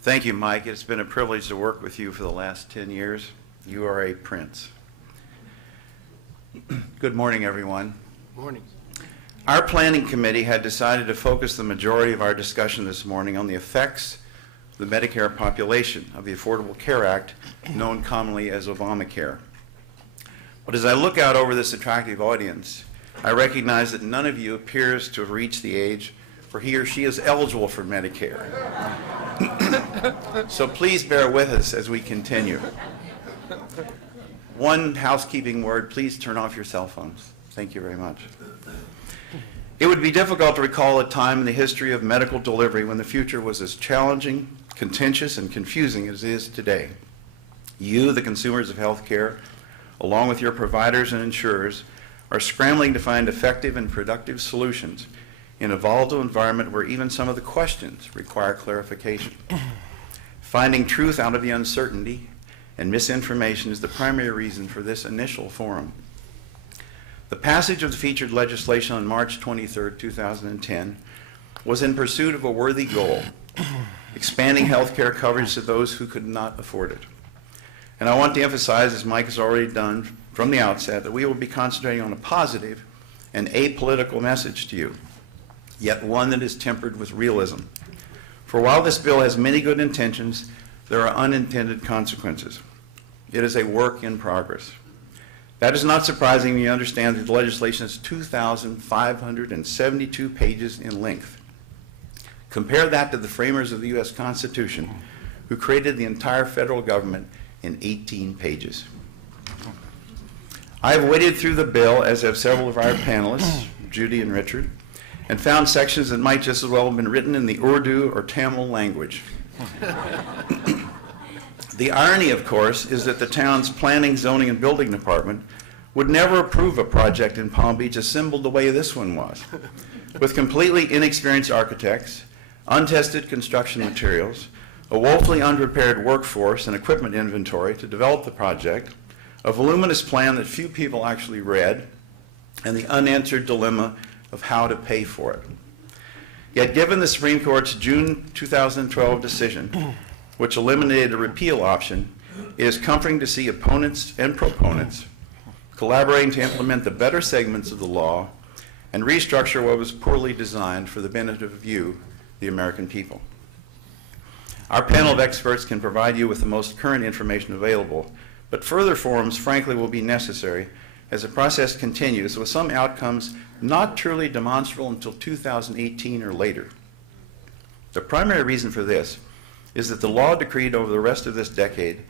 Thank you, Mike. It's been a privilege to work with you for the last 10 years. You are a prince. Good morning, everyone. Morning. Our planning committee had decided to focus the majority of our discussion this morning on the effects of the Medicare population of the Affordable Care Act, known commonly as Obamacare. But as I look out over this attractive audience, I recognize that none of you appears to have reached the age where he or she is eligible for Medicare. So please bear with us as we continue. One housekeeping word, please turn off your cell phones. Thank you very much. It would be difficult to recall a time in the history of medical delivery when the future was as challenging, contentious, and confusing as it is today. You, the consumers of health care, along with your providers and insurers, are scrambling to find effective and productive solutions in a volatile environment where even some of the questions require clarification. Finding truth out of the uncertainty and misinformation is the primary reason for this initial forum. The passage of the featured legislation on March 23, 2010, was in pursuit of a worthy goal, expanding health care coverage to those who could not afford it. And I want to emphasize, as Mike has already done from the outset, that we will be concentrating on a positive and apolitical message to you, yet one that is tempered with realism. For while this bill has many good intentions, there are unintended consequences. It is a work in progress. That is not surprising when you understand that the legislation is 2,572 pages in length. Compare that to the framers of the U.S. Constitution, who created the entire federal government in 18 pages. I have waded through the bill, as have several of our panelists, Judy and Richard, and found sections that might just as well have been written in the Urdu or Tamil language. The irony, of course, is that the town's planning, zoning, and building department would never approve a project in Palm Beach assembled the way this one was, with completely inexperienced architects, untested construction materials, a woefully unprepared workforce and equipment inventory to develop the project, a voluminous plan that few people actually read, and the unanswered dilemma of how to pay for it. Yet given the Supreme Court's June 2012 decision, which eliminated a repeal option, it is comforting to see opponents and proponents collaborating to implement the better segments of the law and restructure what was poorly designed for the benefit of you, the American people. Our panel of experts can provide you with the most current information available, but further forums, frankly, will be necessary as the process continues, with some outcomes not truly demonstrable until 2018 or later. The primary reason for this is that the law decreed over the rest of this decade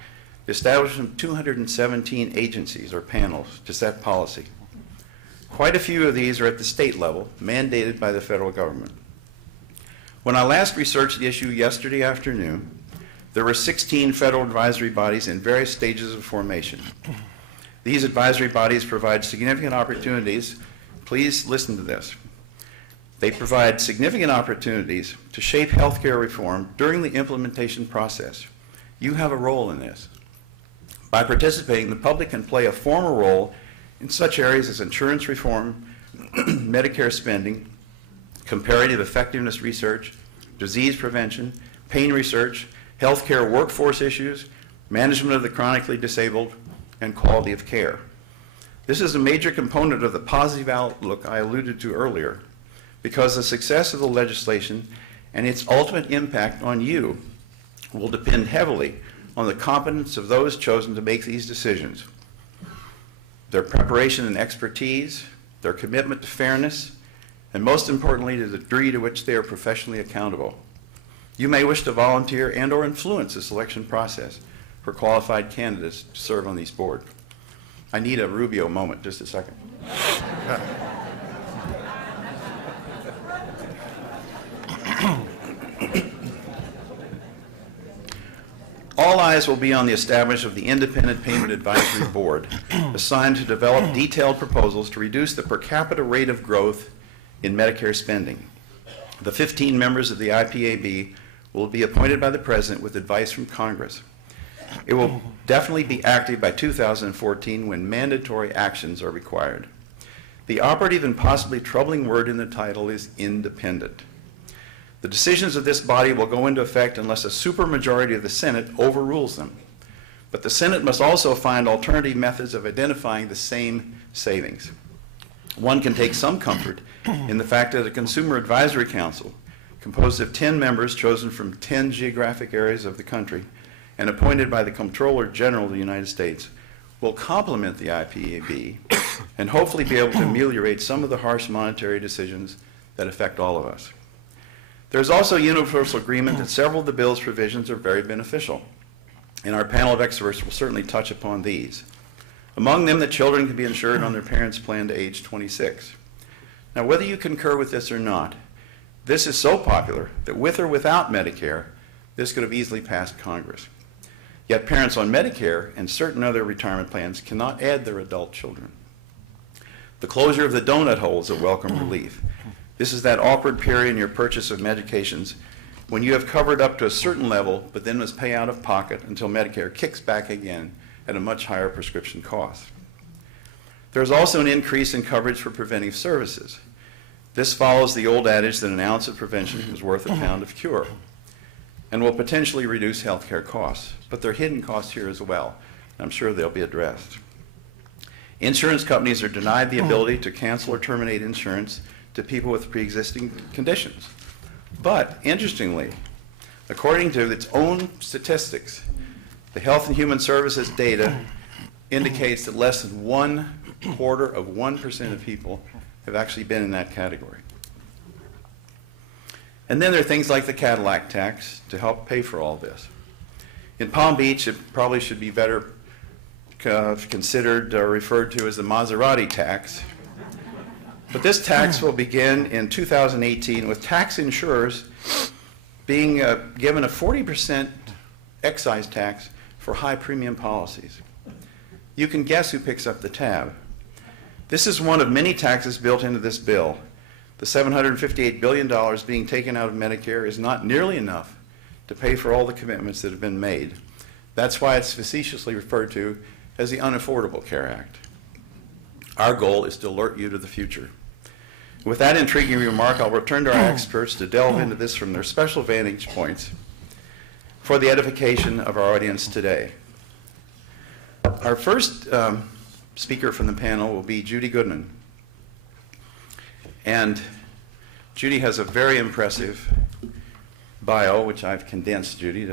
the establishment of 217 agencies or panels to set policy. Quite a few of these are at the state level, mandated by the federal government. When I last researched the issue yesterday afternoon, there were 16 federal advisory bodies in various stages of formation. These advisory bodies provide significant opportunities. Please listen to this. They provide significant opportunities to shape healthcare reform during the implementation process. You have a role in this. By participating, the public can play a formal role in such areas as insurance reform, Medicare spending, comparative effectiveness research, disease prevention, pain research, healthcare workforce issues, management of the chronically disabled, and quality of care. This is a major component of the positive outlook I alluded to earlier, because the success of the legislation and its ultimate impact on you will depend heavily on the competence of those chosen to make these decisions, their preparation and expertise, their commitment to fairness, and most importantly, to the degree to which they are professionally accountable. You may wish to volunteer and or influence the selection process for qualified candidates to serve on these boards. I need a Rubio moment, just a second. All eyes will be on the establishment of the Independent Payment Advisory Board, assigned to develop detailed proposals to reduce the per capita rate of growth in Medicare spending. The 15 members of the IPAB will be appointed by the President with advice from Congress. It will definitely be active by 2014 when mandatory actions are required. The operative and possibly troubling word in the title is independent. The decisions of this body will go into effect unless a supermajority of the Senate overrules them. But the Senate must also find alternative methods of identifying the same savings. One can take some comfort in the fact that a Consumer Advisory Council, composed of 10 members chosen from 10 geographic areas of the country and appointed by the Comptroller General of the United States, will complement the IPAB and hopefully be able to ameliorate some of the harsh monetary decisions that affect all of us. There is also universal agreement that several of the bill's provisions are very beneficial, and our panel of experts will certainly touch upon these. Among them, that children can be insured on their parents' plan to age 26. Now, whether you concur with this or not, this is so popular that with or without Medicare, this could have easily passed Congress. Yet parents on Medicare and certain other retirement plans cannot add their adult children. The closure of the donut hole is a welcome relief. This is that awkward period in your purchase of medications when you have covered up to a certain level, but then must pay out of pocket until Medicare kicks back again at a much higher prescription cost. There is also an increase in coverage for preventive services. This follows the old adage that an ounce of prevention is worth a pound of cure, and will potentially reduce health care costs. But there are hidden costs here as well, and I'm sure they'll be addressed. Insurance companies are denied the ability to cancel or terminate insurance to people with pre-existing conditions. But interestingly, according to its own statistics, the Health and Human Services data indicates that less than 1/4% of people have actually been in that category. And then there are things like the Cadillac tax to help pay for all this. In Palm Beach, it probably should be better considered or referred to as the Maserati tax. But this tax will begin in 2018 with tax insurers being given a 40% excise tax for high premium policies. You can guess who picks up the tab. This is one of many taxes built into this bill. The $758 billion being taken out of Medicare is not nearly enough to pay for all the commitments that have been made. That's why it's facetiously referred to as the Unaffordable Care Act. Our goal is to alert you to the future. With that intriguing remark, I'll return to our experts to delve into this from their special vantage points for the edification of our audience today. Our first speaker from the panel will be Judy Goodman. And Judy has a very impressive bio, which I've condensed, Judy.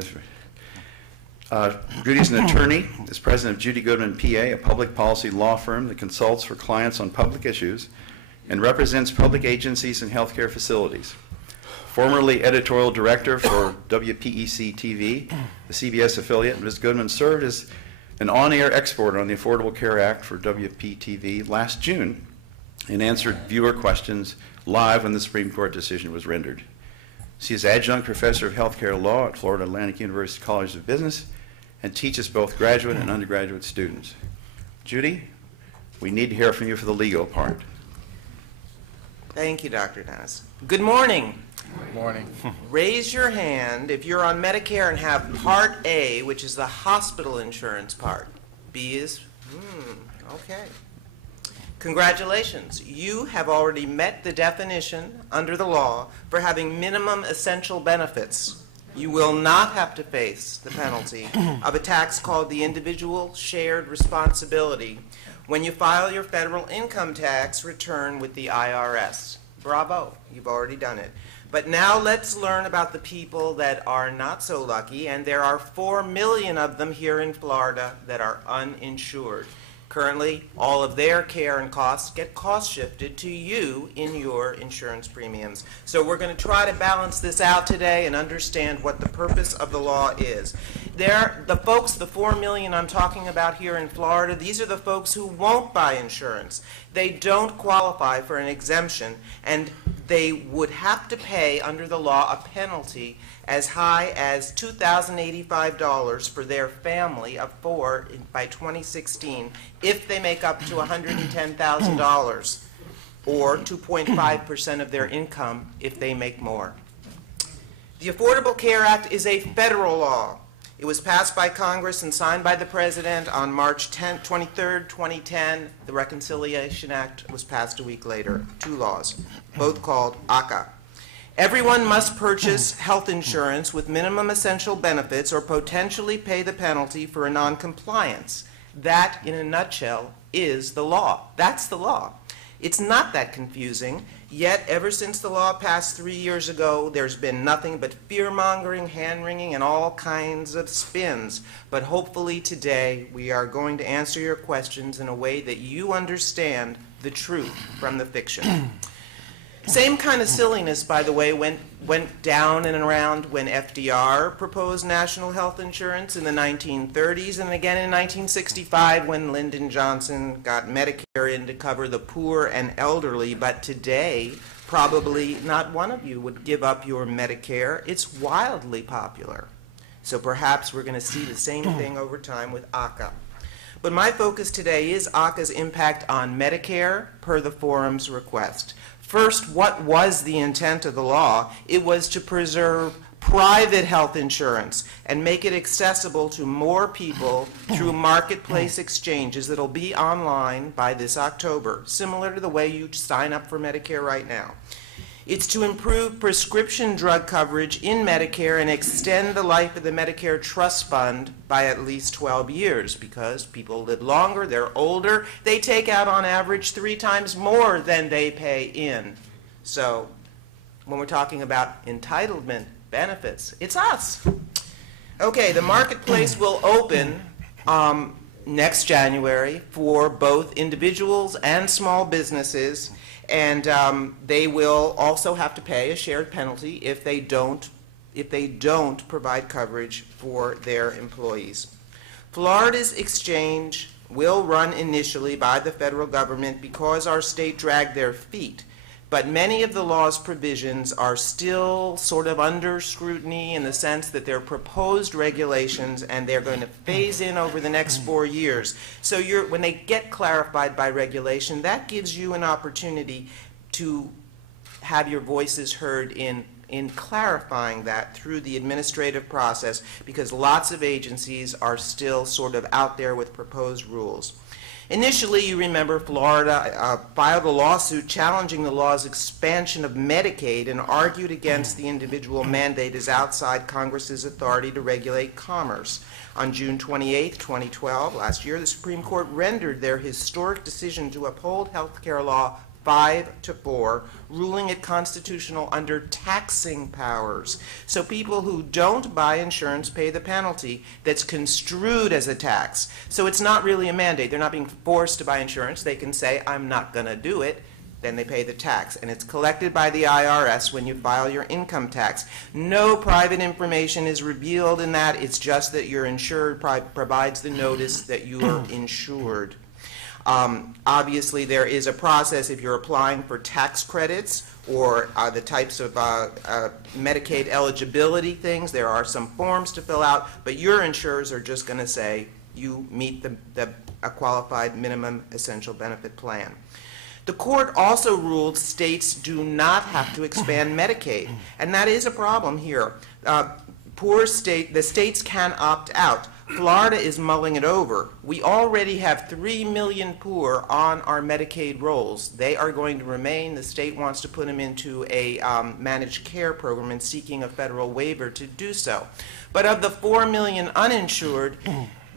Judy's an attorney, is president of Judy Goodman, PA, a public policy law firm that consults for clients on public issues and represents public agencies and healthcare facilities. Formerly editorial director for WPEC TV, the CBS affiliate, Ms. Goodman served as an on-air expert on the Affordable Care Act for WPTV last June and answered viewer questions live when the Supreme Court decision was rendered. She is adjunct professor of healthcare law at Florida Atlantic University College of Business and teaches both graduate and undergraduate students. Judy, we need to hear from you for the legal part. Thank you, Dr. Dennis. Good morning. Good morning. Raise your hand if you're on Medicare and have Part A, which is the hospital insurance part. B is, okay. Congratulations. You have already met the definition under the law for having minimum essential benefits. You will not have to face the penalty of a tax called the individual shared responsibility when you file your federal income tax return with the IRS. Bravo, you've already done it. But now let's learn about the people that are not so lucky, and there are 4 million of them here in Florida that are uninsured. Currently, all of their care and costs get cost shifted to you in your insurance premiums. So we're going to try to balance this out today and understand what the purpose of the law is. The folks, the 4 million I'm talking about here in Florida, these are the folks who won't buy insurance. They don't qualify for an exemption, and they would have to pay under the law a penalty as high as $2,085 for their family of 4 by 2016 if they make up to $110,000 or 2.5% of their income if they make more. The Affordable Care Act is a federal law. It was passed by Congress and signed by the President on March 23rd, 2010. The Reconciliation Act was passed a week later. 2 laws, both called ACA. Everyone must purchase health insurance with minimum essential benefits or potentially pay the penalty for a noncompliance. That, in a nutshell, is the law. That's the law. It's not that confusing, yet ever since the law passed 3 years ago, there's been nothing but fear-mongering, hand-wringing, and all kinds of spins. But hopefully today we are going to answer your questions in a way that you understand the truth from the fiction. Same kind of silliness, by the way, went down and around when FDR proposed national health insurance in the 1930s, and again in 1965 when Lyndon Johnson got Medicare in to cover the poor and elderly. But today, probably not one of you would give up your Medicare. It's wildly popular. So perhaps we're going to see the same thing over time with ACA. But my focus today is ACA's impact on Medicare per the forum's request. First, what was the intent of the law? It was to preserve private health insurance and make it accessible to more people through marketplace exchanges that'll be online by this October, similar to the way you sign up for Medicare right now. It's to improve prescription drug coverage in Medicare and extend the life of the Medicare Trust Fund by at least 12 years because people live longer, they're older, they take out on average 3 times more than they pay in. So when we're talking about entitlement benefits, it's us. Okay, the marketplace will open next January for both individuals and small businesses. And they will also have to pay a shared penalty if they don't provide coverage for their employees. Florida's exchange will run initially by the federal government because our state dragged their feet. But many of the law's provisions are still sort of under scrutiny in the sense that they're proposed regulations and they're going to phase in over the next 4 years. So when they get clarified by regulation, that gives you an opportunity to have your voices heard in clarifying that through the administrative process, because lots of agencies are still sort of out there with proposed rules. Initially, you remember, Florida filed a lawsuit challenging the law's expansion of Medicaid and argued against the individual mandate as outside Congress's authority to regulate commerce. On June 28, 2012, last year, the Supreme Court rendered their historic decision to uphold health care law 5-4, ruling it constitutional under taxing powers. So people who don't buy insurance pay the penalty that's construed as a tax. So it's not really a mandate. They're not being forced to buy insurance. They can say, I'm not going to do it. Then they pay the tax. And it's collected by the IRS when you file your income tax. No private information is revealed in that. It's just that your insurer provides the notice that you are insured. Obviously, there is a process if you're applying for tax credits or the types of Medicaid eligibility things. There are some forms to fill out, but your insurers are just going to say you meet a qualified minimum essential benefit plan. The court also ruled states do not have to expand Medicaid, and that is a problem here. The states can opt out. Florida is mulling it over. We already have 3 million poor on our Medicaid rolls. They are going to remain. The state wants to put them into a managed care program and seeking a federal waiver to do so. But of the 4 million uninsured,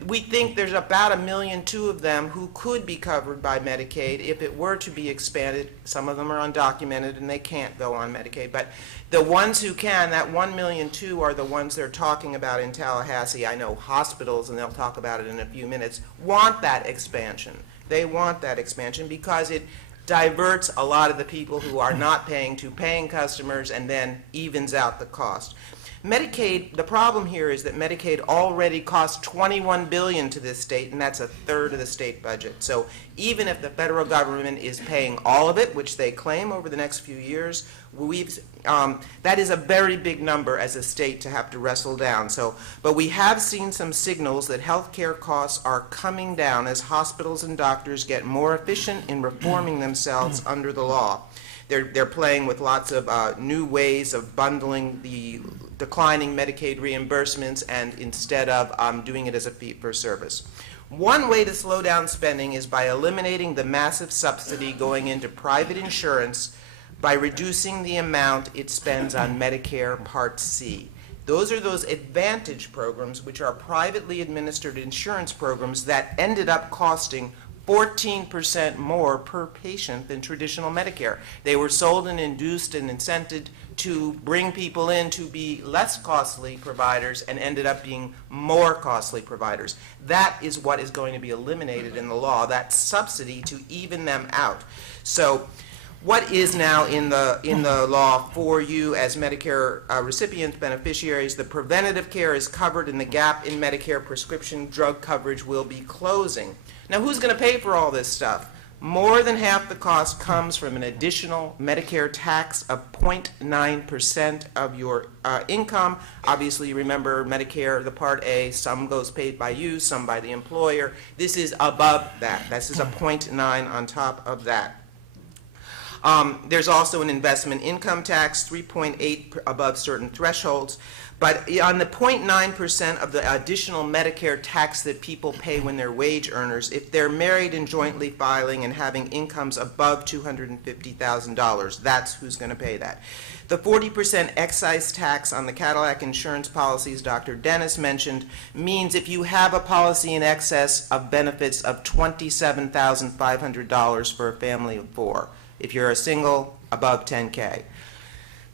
we think there's about 1.2 million of them who could be covered by Medicaid if it were to be expanded. Some of them are undocumented and they can't go on Medicaid. But the ones who can, that 1.2 million are the ones they're talking about in Tallahassee. I know hospitals, and they'll talk about it in a few minutes, want that expansion. They want that expansion because it diverts a lot of the people who are not paying to paying customers and then evens out the cost. Medicaid, the problem here is that Medicaid already costs $21 billion to this state, and that's 1/3 of the state budget. So even if the federal government is paying all of it, which they claim over the next few years, that is a very big number as a state to have to wrestle down. But we have seen some signals that health care costs are coming down as hospitals and doctors get more efficient in reforming themselves under the law. They're playing with lots of new ways of bundling the declining Medicaid reimbursements and instead of doing it as a fee-for-service. One way to slow down spending is by eliminating the massive subsidy going into private insurance by reducing the amount it spends on Medicare Part C. Those are those Advantage programs, which are privately administered insurance programs that ended up costing 14% more per patient than traditional Medicare. They were sold and induced and incented to bring people in to be less costly providers and ended up being more costly providers. That is what is going to be eliminated in the law, that subsidy to even them out. So what is now in the law for you as Medicare recipients, beneficiaries? The preventative care is covered, and the gap in Medicare prescription drug coverage will be closing. Now, who's going to pay for all this stuff? More than half the cost comes from an additional Medicare tax of 0.9% of your income. Obviously, remember Medicare, the Part A, some goes paid by you, some by the employer. This is above that. This is a 0.9 on top of that. There's also an investment income tax, 3.8 above certain thresholds. But on the 0.9% of the additional Medicare tax that people pay when they're wage earners, if they're married and jointly filing and having incomes above $250,000, that's who's going to pay that. The 40% excise tax on the Cadillac insurance policies Dr. Dennis mentioned means if you have a policy in excess of benefits of $27,500 for a family of 4, if you're a single, above 10K.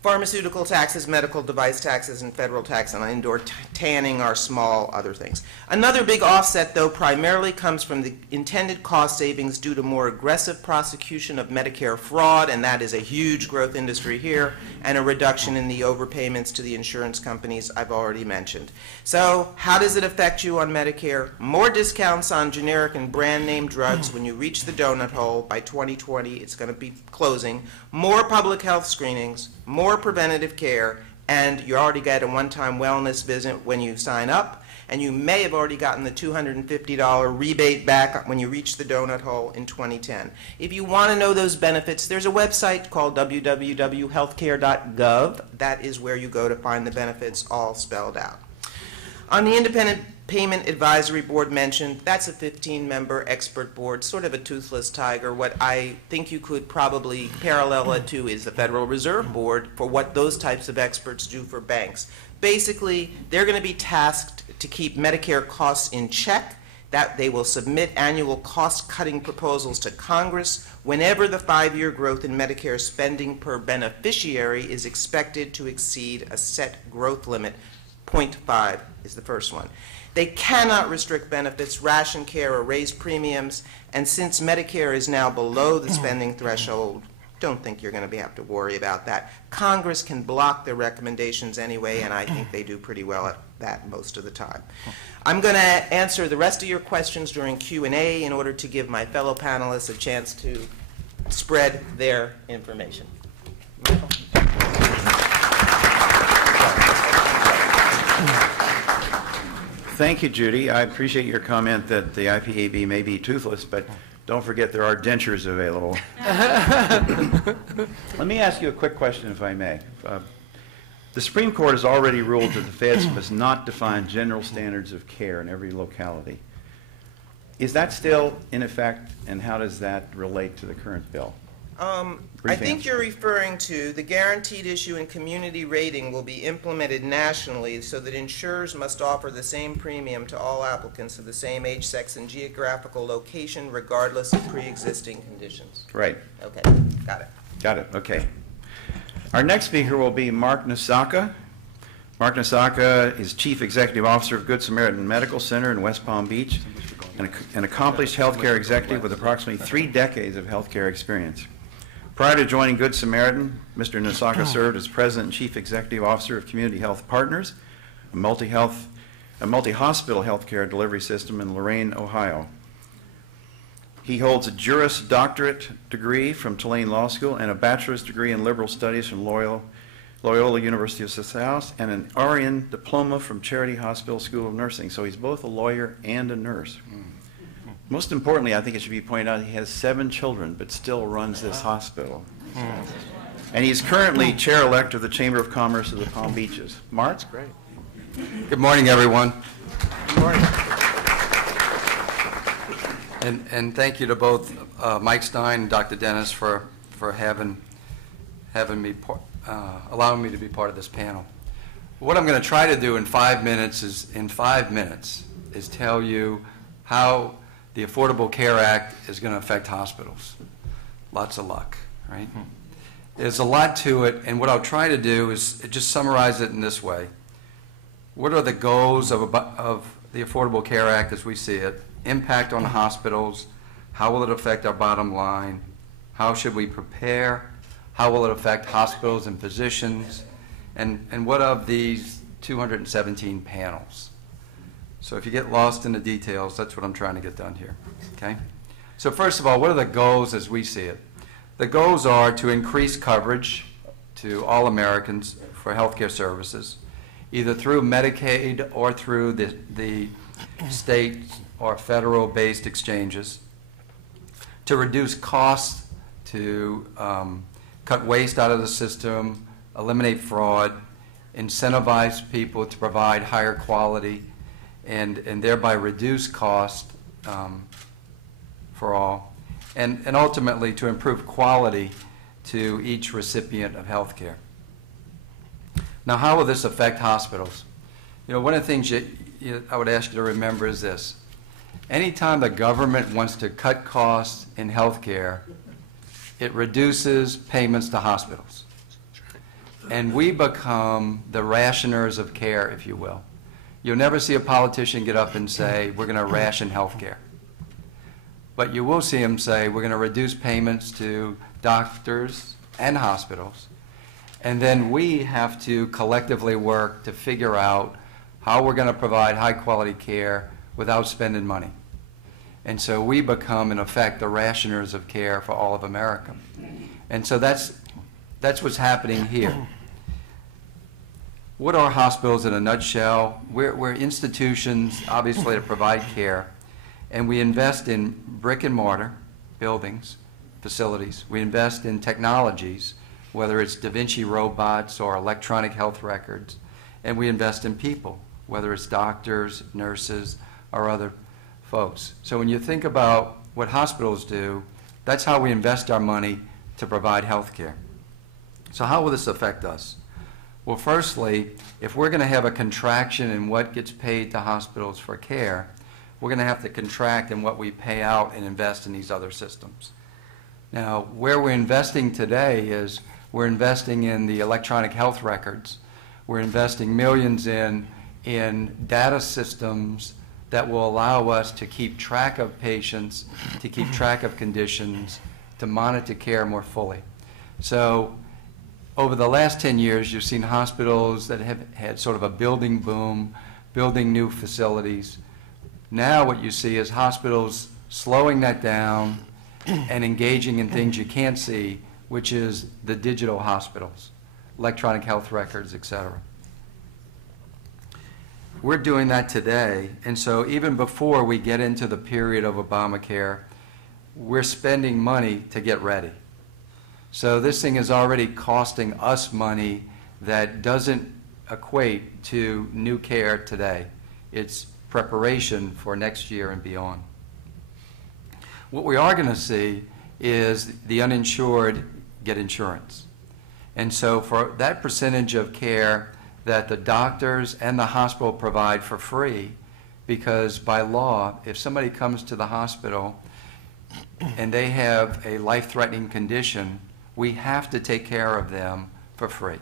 Pharmaceutical taxes, medical device taxes, and federal tax on indoor tanning are small other things. Another big offset, though, primarily comes from the intended cost savings due to more aggressive prosecution of Medicare fraud, and that is a huge growth industry here, and a reduction in the overpayments to the insurance companies I've already mentioned. So how does it affect you on Medicare? More discounts on generic and brand name drugs when you reach the donut hole. By 2020, it's going to be closing. More public health screenings, more preventative care, and you already get a one-time wellness visit when you sign up, and you may have already gotten the $250 rebate back when you reach the donut hole in 2010. If you want to know those benefits, there's a website called www.healthcare.gov. That is where you go to find the benefits all spelled out. On the Independent Payment Advisory Board mentioned, that's a 15-member expert board, sort of a toothless tiger. What I think you could probably parallel it to is the Federal Reserve Board for what those types of experts do for banks. Basically, they're going to be tasked to keep Medicare costs in check, that they will submit annual cost-cutting proposals to Congress whenever the 5-year growth in Medicare spending per beneficiary is expected to exceed a set growth limit. 0.5 is the first one. They cannot restrict benefits, ration care, or raise premiums, and since Medicare is now below the spending threshold, don't think you're going to have to worry about that. Congress can block their recommendations anyway, and I think they do pretty well at that most of the time. I'm going to answer the rest of your questions during Q&A in order to give my fellow panelists a chance to spread their information. Thank you, Judy. I appreciate your comment that the IPAB may be toothless, but don't forget there are dentures available. Let me ask you a quick question, if I may. The Supreme Court has already ruled that the feds must not define general standards of care in every locality. Is that still in effect, and how does that relate to the current bill? I think you're referring to the guaranteed issue and community rating will be implemented nationally so that insurers must offer the same premium to all applicants of the same age, sex, and geographical location regardless of pre-existing conditions. Right. Okay, got it. Got it, okay. Our next speaker will be Mark Nasaka. Mark Nasaka is Chief Executive Officer of Good Samaritan Medical Center in West Palm Beach, an accomplished healthcare executive with approximately 3 decades of healthcare experience. Prior to joining Good Samaritan, Mr. Nasaka served as President and Chief Executive Officer of Community Health Partners, a multi-hospital healthcare delivery system in Lorain, Ohio. He holds a Juris Doctorate degree from Tulane Law School and a bachelor's degree in liberal studies from Loyola University of the South and an RN diploma from Charity Hospital School of Nursing. So he's both a lawyer and a nurse. Most importantly, I think it should be pointed out, he has 7 children, but still runs this hospital. And he's currently chair-elect of the Chamber of Commerce of the Palm Beaches. Mark? That's great. Good morning, everyone. Good morning. And thank you to both Mike Stein and Dr. Dennis for having allowing me to be part of this panel. What I'm going to try to do in 5 minutes is tell you how the Affordable Care Act is going to affect hospitals. Lots of luck, right? There's a lot to it, and what I'll try to do is just summarize it in this way. What are the goals of the Affordable Care Act as we see it? Impact on the hospitals. How will it affect our bottom line? How should we prepare? How will it affect hospitals and physicians? And what of these 217 panels? So if you get lost in the details, that's what I'm trying to get done here, okay? So first of all, what are the goals as we see it? The goals are to increase coverage to all Americans for healthcare services, either through Medicaid or through the state or federal-based exchanges, to reduce costs, to cut waste out of the system, eliminate fraud, incentivize people to provide higher quality, and thereby reduce cost for all, and ultimately to improve quality to each recipient of health care. Now, how will this affect hospitals? You know, one of the things I would ask you to remember is this. Anytime the government wants to cut costs in health care, it reduces payments to hospitals. And we become the rationers of care, if you will. You'll never see a politician get up and say, we're going to ration health care. But you will see them say, we're going to reduce payments to doctors and hospitals. And then we have to collectively work to figure out how we're going to provide high-quality care without spending money. And so we become, in effect, the rationers of care for all of America. And so that's what's happening here. What are hospitals in a nutshell? We're institutions, obviously, to provide care, and we invest in brick and mortar buildings, facilities. We invest in technologies, whether it's Da Vinci robots or electronic health records, and we invest in people, whether it's doctors, nurses, or other folks. So when you think about what hospitals do, that's how we invest our money to provide health care. So how will this affect us? Well, firstly, if we're going to have a contraction in what gets paid to hospitals for care, we're going to have to contract in what we pay out and invest in these other systems. Now, where we're investing today is we're investing in the electronic health records. We're investing millions in data systems that will allow us to keep track of patients, to keep track of conditions, to monitor care more fully. So over the last 10 years, you've seen hospitals that have had sort of a building boom, building new facilities. Now what you see is hospitals slowing that down and engaging in things you can't see, which is the digital hospitals, electronic health records, et cetera. We're doing that today, and so even before we get into the period of Obamacare, we're spending money to get ready. So this thing is already costing us money that doesn't equate to new care today. It's preparation for next year and beyond. What we are going to see is the uninsured get insurance. And so for that percentage of care that the doctors and the hospital provide for free, because by law, if somebody comes to the hospital and they have a life-threatening condition, we have to take care of them for free.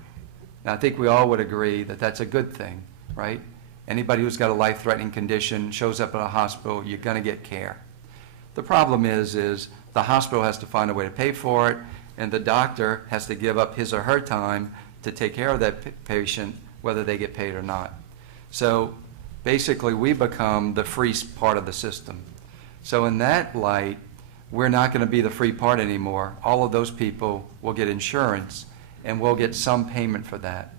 Now, I think we all would agree that that's a good thing, right? Anybody who's got a life-threatening condition shows up at a hospital, you're going to get care. The problem is the hospital has to find a way to pay for it, and the doctor has to give up his or her time to take care of that patient, whether they get paid or not. So basically, we become the free part of the system. So in that light, we're not going to be the free part anymore. All of those people will get insurance, and we'll get some payment for that.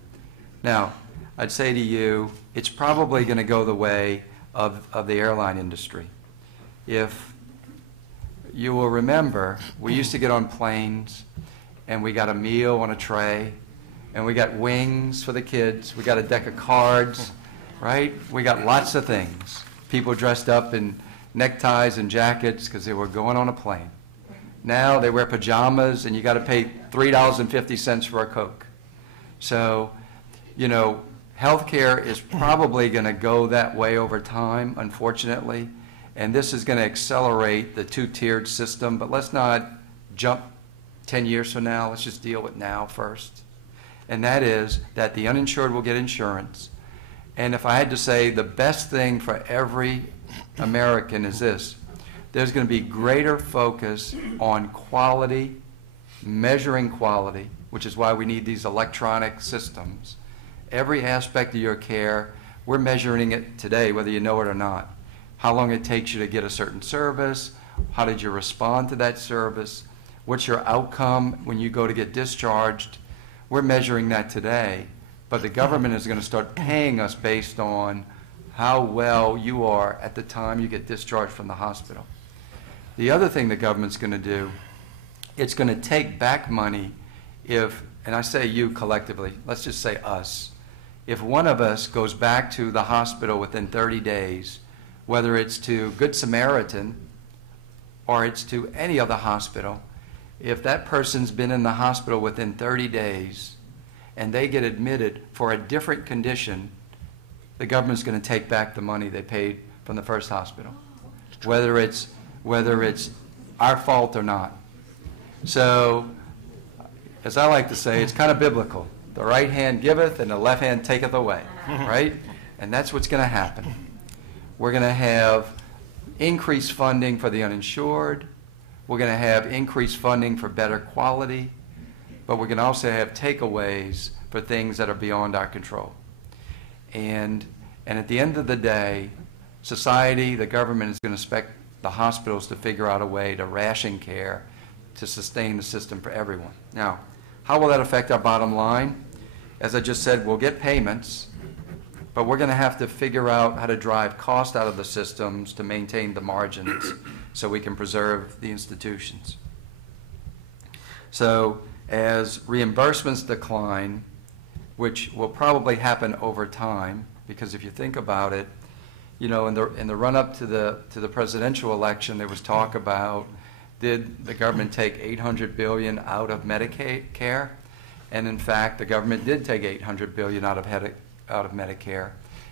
Now, I'd say to you, it's probably going to go the way of the airline industry. If you will remember, we used to get on planes, and we got a meal on a tray, and we got wings for the kids, we got a deck of cards, right? We got lots of things. People dressed up in neckties and jackets because they were going on a plane. Now they wear pajamas and you got to pay $3.50 for a Coke. So, you know, healthcare is probably going to go that way over time, unfortunately, and this is going to accelerate the two-tiered system, but let's not jump 10 years from now. Let's just deal with now first. And that is that the uninsured will get insurance. And if I had to say the best thing for every American is this: there's going to be greater focus on quality, measuring quality, which is why we need these electronic systems. Every aspect of your care, we're measuring it today, whether you know it or not. How long it takes you to get a certain service, how did you respond to that service, what's your outcome when you go to get discharged. We're measuring that today, but the government is going to start paying us based on how well you are at the time you get discharged from the hospital. The other thing the government's going to do, it's going to take back money if, and I say you collectively, let's just say us, if one of us goes back to the hospital within 30 days, whether it's to Good Samaritan or it's to any other hospital, if that person's been in the hospital within 30 days and they get admitted for a different condition, the government's going to take back the money they paid from the first hospital, whether it's our fault or not. So, as I like to say, it's kind of biblical. The right hand giveth and the left hand taketh away, right? And that's what's going to happen. We're going to have increased funding for the uninsured. We're going to have increased funding for better quality. But we're going to also have takeaways for things that are beyond our control. And at the end of the day, society, the government is going to expect the hospitals to figure out a way to ration care to sustain the system for everyone. Now, how will that affect our bottom line? As I just said, we'll get payments, but we're going to have to figure out how to drive cost out of the systems to maintain the margins so we can preserve the institutions. So as reimbursements decline, which will probably happen over time, because if you think about it, you know, in the run-up to the presidential election, there was talk about, did the government take $800 billion out of Medicare? And in fact, the government did take $800 billion out of Medicare.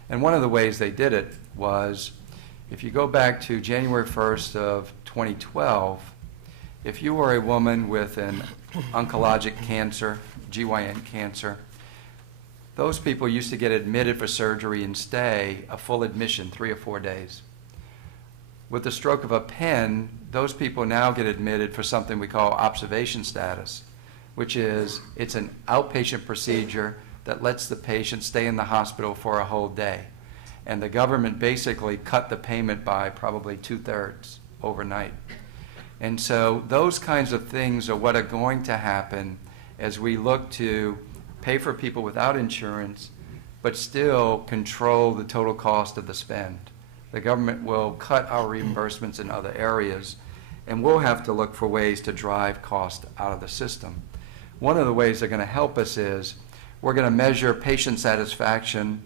And one of the ways they did it was, if you go back to January 1st of 2012, if you were a woman with an oncologic cancer, GYN cancer, those people used to get admitted for surgery and stay a full admission, 3 or 4 days. With the stroke of a pen, those people now get admitted for something we call observation status, which is, it's an outpatient procedure that lets the patient stay in the hospital for a whole day. And the government basically cut the payment by probably 2/3 overnight. And so those kinds of things are what are going to happen as we look to pay for people without insurance, but still control the total cost of the spend. The government will cut our reimbursements in other areas, and we'll have to look for ways to drive cost out of the system. One of the ways they're going to help us is we're going to measure patient satisfaction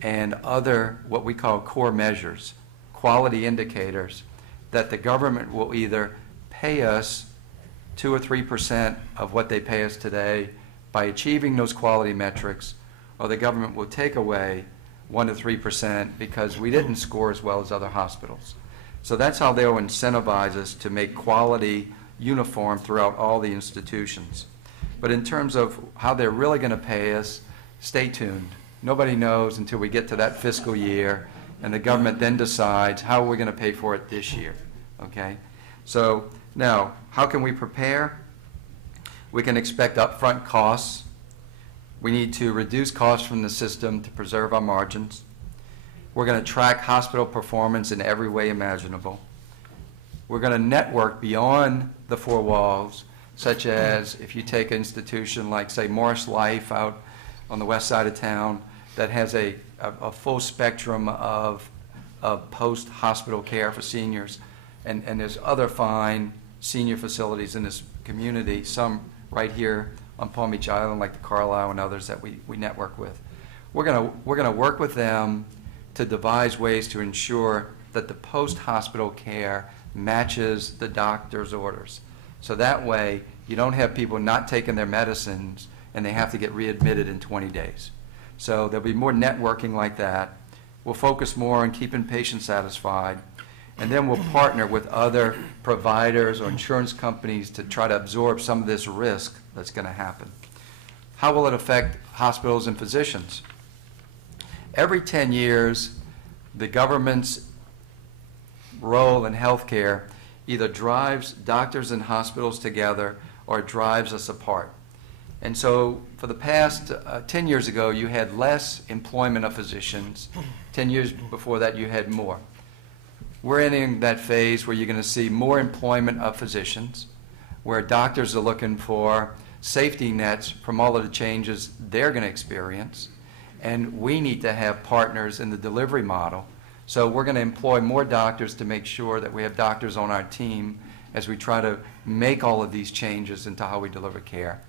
and other what we call core measures, quality indicators, that the government will either pay us 2 or 3% of what they pay us today by achieving those quality metrics, or the government will take away 1 to 3% because we didn't score as well as other hospitals. So that's how they'll incentivize us to make quality uniform throughout all the institutions. But in terms of how they're really going to pay us, stay tuned. Nobody knows until we get to that fiscal year, and the government then decides how we're going to pay for it this year. Okay? So now, how can we prepare? We can expect upfront costs. We need to reduce costs from the system to preserve our margins. We're going to track hospital performance in every way imaginable. We're going to network beyond the 4 walls, such as if you take an institution like, say, Morris Life out on the west side of town that has a full spectrum of post-hospital care for seniors, and there's other fine senior facilities in this community, some right here on Palm Beach Island, like the Carlisle and others that we network with. We're gonna work with them to devise ways to ensure that the post-hospital care matches the doctor's orders. So that way, you don't have people not taking their medicines and they have to get readmitted in 20 days. So there'll be more networking like that. We'll focus more on keeping patients satisfied, and then we'll partner with other providers or insurance companies to try to absorb some of this risk that's going to happen. How will it affect hospitals and physicians? Every 10 years, the government's role in healthcare either drives doctors and hospitals together or drives us apart. And so for the past 10 years ago, you had less employment of physicians. 10 years before that, you had more. We're entering that phase where you're going to see more employment of physicians, where doctors are looking for safety nets from all of the changes they're going to experience. And we need to have partners in the delivery model. So we're going to employ more doctors to make sure that we have doctors on our team as we try to make all of these changes into how we deliver care.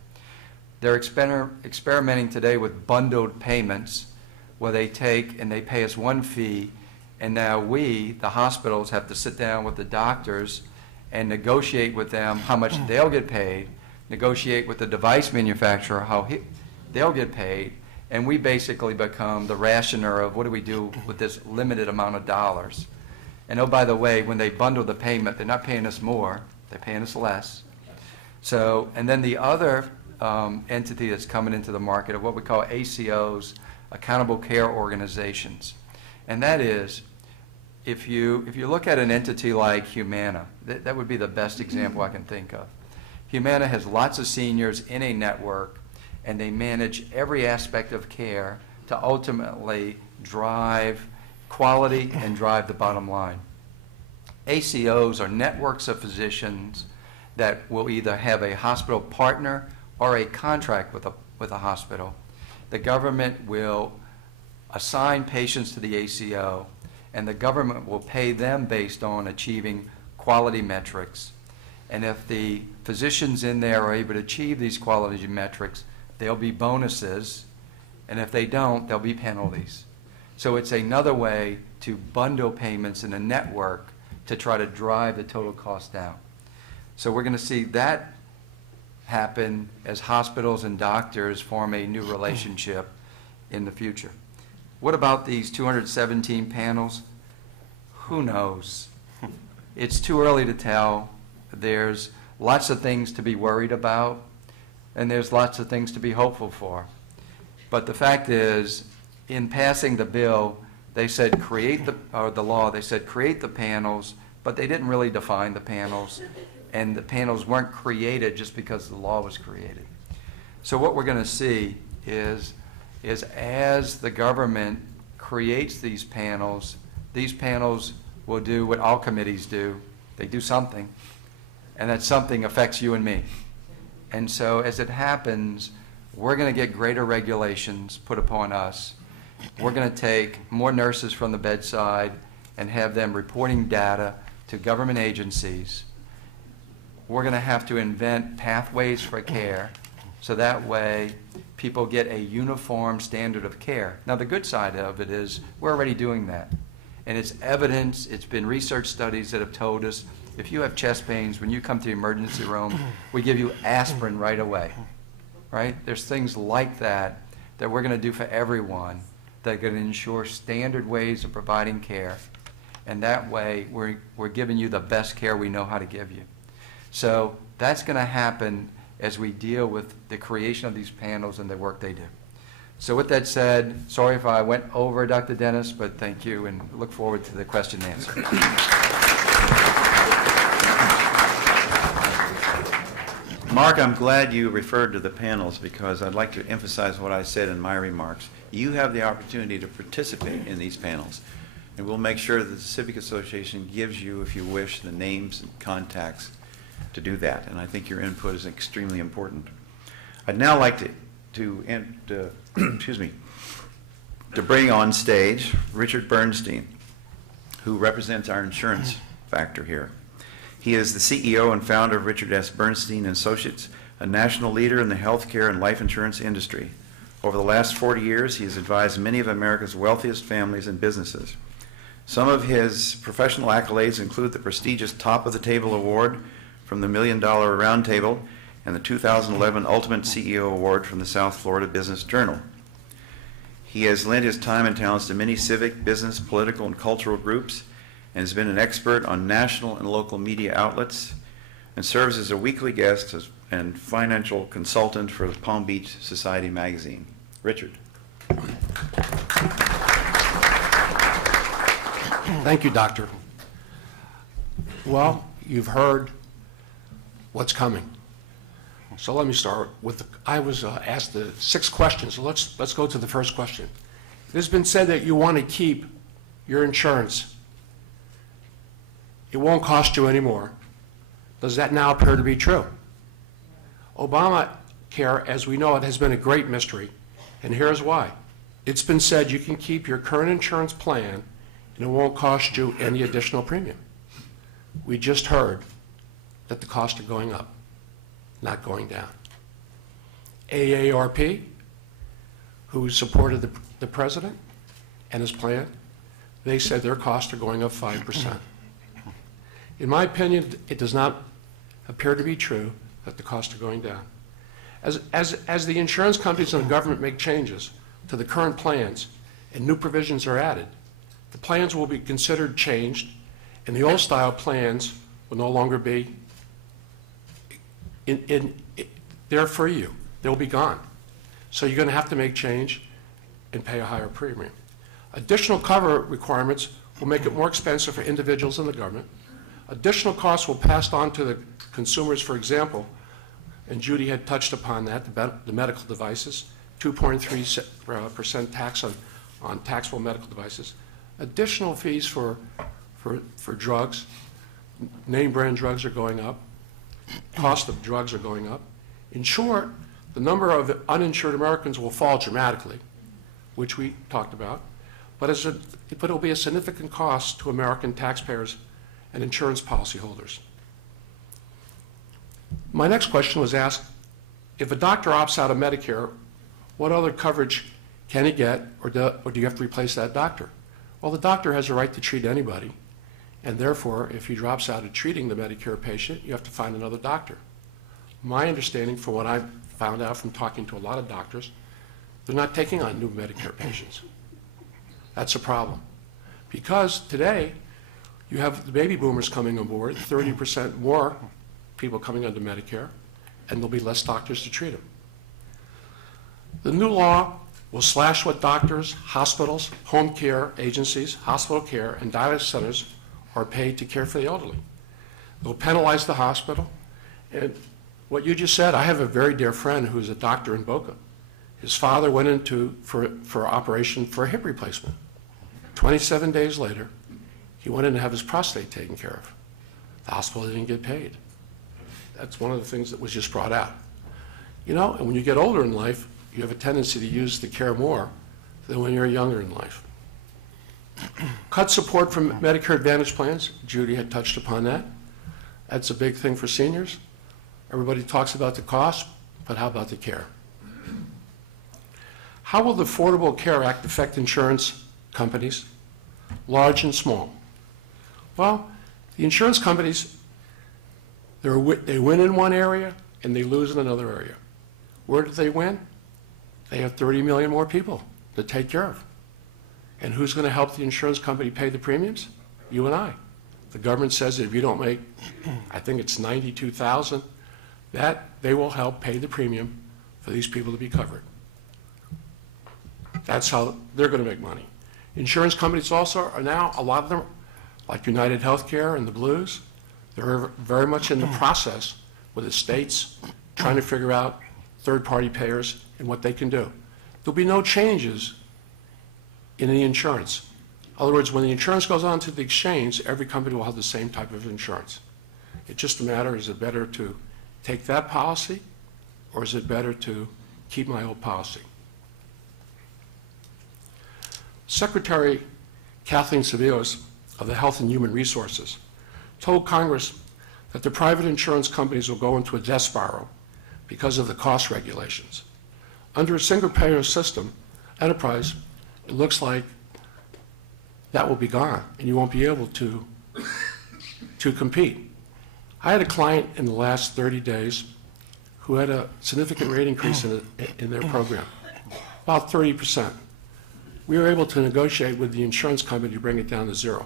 They're experimenting today with bundled payments where they take and they pay us one fee, and now we, the hospitals, have to sit down with the doctors and negotiate with them how much they'll get paid, negotiate with the device manufacturer how they'll get paid, and we basically become the rationer of what do we do with this limited amount of dollars. And oh, by the way, when they bundle the payment, they're not paying us more, they're paying us less. So, and then the other entity that's coming into the market are what we call ACOs, Accountable Care Organizations. And that is, if you look at an entity like Humana, that would be the best example I can think of. Humana has lots of seniors in a network, and they manage every aspect of care to ultimately drive quality and drive the bottom line. ACOs are networks of physicians that will either have a hospital partner or a contract with a hospital. The government will assign patients to the ACO, and the government will pay them based on achieving quality metrics. And if the physicians in there are able to achieve these quality metrics, there'll be bonuses, and if they don't, there'll be penalties. So it's another way to bundle payments in a network to try to drive the total cost down. So we're going to see that happen as hospitals and doctors form a new relationship in the future. What about these 217 panels? Who knows? It's too early to tell. There's lots of things to be worried about, and there's lots of things to be hopeful for. But the fact is, in passing the bill, they said create the law, they said create the panels, but they didn't really define the panels, and the panels weren't created just because the law was created. So what we're going to see is as the government creates these panels will do what all committees do. They do something, and that something affects you and me. And so as it happens, we're going to get greater regulations put upon us. We're going to take more nurses from the bedside and have them reporting data to government agencies. We're going to have to invent pathways for care so that way people get a uniform standard of care. Now, the good side of it is we're already doing that. And it's evidence, it's been research studies that have told us if you have chest pains, when you come to the emergency room, we give you aspirin right away, right? There's things like that that we're going to do for everyone that are going to ensure standard ways of providing care. And that way, we're giving you the best care we know how to give you. So that's going to happen as we deal with the creation of these panels and the work they do. So with that said, sorry if I went over, Dr. Dennis, but thank you, and look forward to the question and answer. Mark, I'm glad you referred to the panels because I'd like to emphasize what I said in my remarks. You have the opportunity to participate in these panels, and we'll make sure that the Civic Association gives you, if you wish, the names and contacts to do that, and I think your input is extremely important. I'd now like to bring on stage Richard Bernstein, who represents our insurance factor here. He is the CEO and founder of Richard S. Bernstein & Associates, a national leader in the healthcare and life insurance industry. Over the last 40 years, he has advised many of America's wealthiest families and businesses. Some of his professional accolades include the prestigious Top of the Table Award from from the $1 Million Roundtable and the 2011 Ultimate CEO Award from the South Florida Business Journal. He has lent his time and talents to many civic, business, political, and cultural groups and has been an expert on national and local media outlets and serves as a weekly guest and financial consultant for the Palm Beach Society magazine. Richard. Thank you, Doctor. Well, you've heard what's coming. So let me start with, I was asked the 6 questions. So let's go to the first question. It has been said that you want to keep your insurance. It won't cost you any more. Does that now appear to be true? Obamacare, as we know it, has been a great mystery, and here's why. It's been said you can keep your current insurance plan and it won't cost you any additional premium. We just heard that the costs are going up, not going down. AARP, who supported the president and his plan, they said their costs are going up 5%. In my opinion, it does not appear to be true that the costs are going down. As the insurance companies and the government make changes to the current plans and new provisions are added, the plans will be considered changed, and the old style plans will no longer be there for you. They'll be gone. So you're going to have to make change and pay a higher premium. Additional cover requirements will make it more expensive for individuals and the government. Additional costs will pass on to the consumers, for example, and Judy had touched upon that, the medical devices, 2.3% tax on taxable medical devices. Additional fees for drugs, name brand drugs are going up, cost of drugs are going up. In short, the number of uninsured Americans will fall dramatically, which we talked about, but it will be a significant cost to American taxpayers and insurance policyholders. My next question was asked, if a doctor opts out of Medicare, what other coverage can he get, or do you have to replace that doctor? Well, the doctor has a right to treat anybody, and therefore, if he drops out of treating the Medicare patient, you have to find another doctor. My understanding, from what I've found out from talking to a lot of doctors, they're not taking on new Medicare patients. That's a problem. Because today, you have the baby boomers coming on board, 30% more people coming under Medicare, and there'll be less doctors to treat them. The new law will slash what doctors, hospitals, home care agencies, hospital care, and dialysis centers are paid to care for the elderly. They'll penalize the hospital. And what you just said, I have a very dear friend who's a doctor in Boca. His father went into for operation for a hip replacement. 27 days later, he went in to have his prostate taken care of. The hospital didn't get paid. That's one of the things that was just brought out. You know, and when you get older in life, you have a tendency to use the care more than when you're younger in life. Cut support from Medicare Advantage plans. Judy had touched upon that. That's a big thing for seniors. Everybody talks about the cost, but how about the care? How will the Affordable Care Act affect insurance companies, large and small? Well, the insurance companies, they win in one area and they lose in another area. Where do they win? They have 30 million more people to take care of. And who's going to help the insurance company pay the premiums? You and I. The government says that if you don't make, I think it's $92,000, that they will help pay the premium for these people to be covered. That's how they're going to make money. Insurance companies also are now, a lot of them, like United Healthcare and the Blues, they're very much in the process with the states trying to figure out third-party payers and what they can do. There'll be no changes in the insurance. In other words, when the insurance goes on to the exchange, every company will have the same type of insurance. It's just a matter, is it better to take that policy, or is it better to keep my old policy? Secretary Kathleen Sebelius of the Health and Human Resources told Congress that the private insurance companies will go into a death spiral because of the cost regulations. Under a single-payer system, enterprise, it looks like that will be gone, and you won't be able to compete. I had a client in the last 30 days who had a significant rate increase in their program, about 30%. We were able to negotiate with the insurance company to bring it down to zero.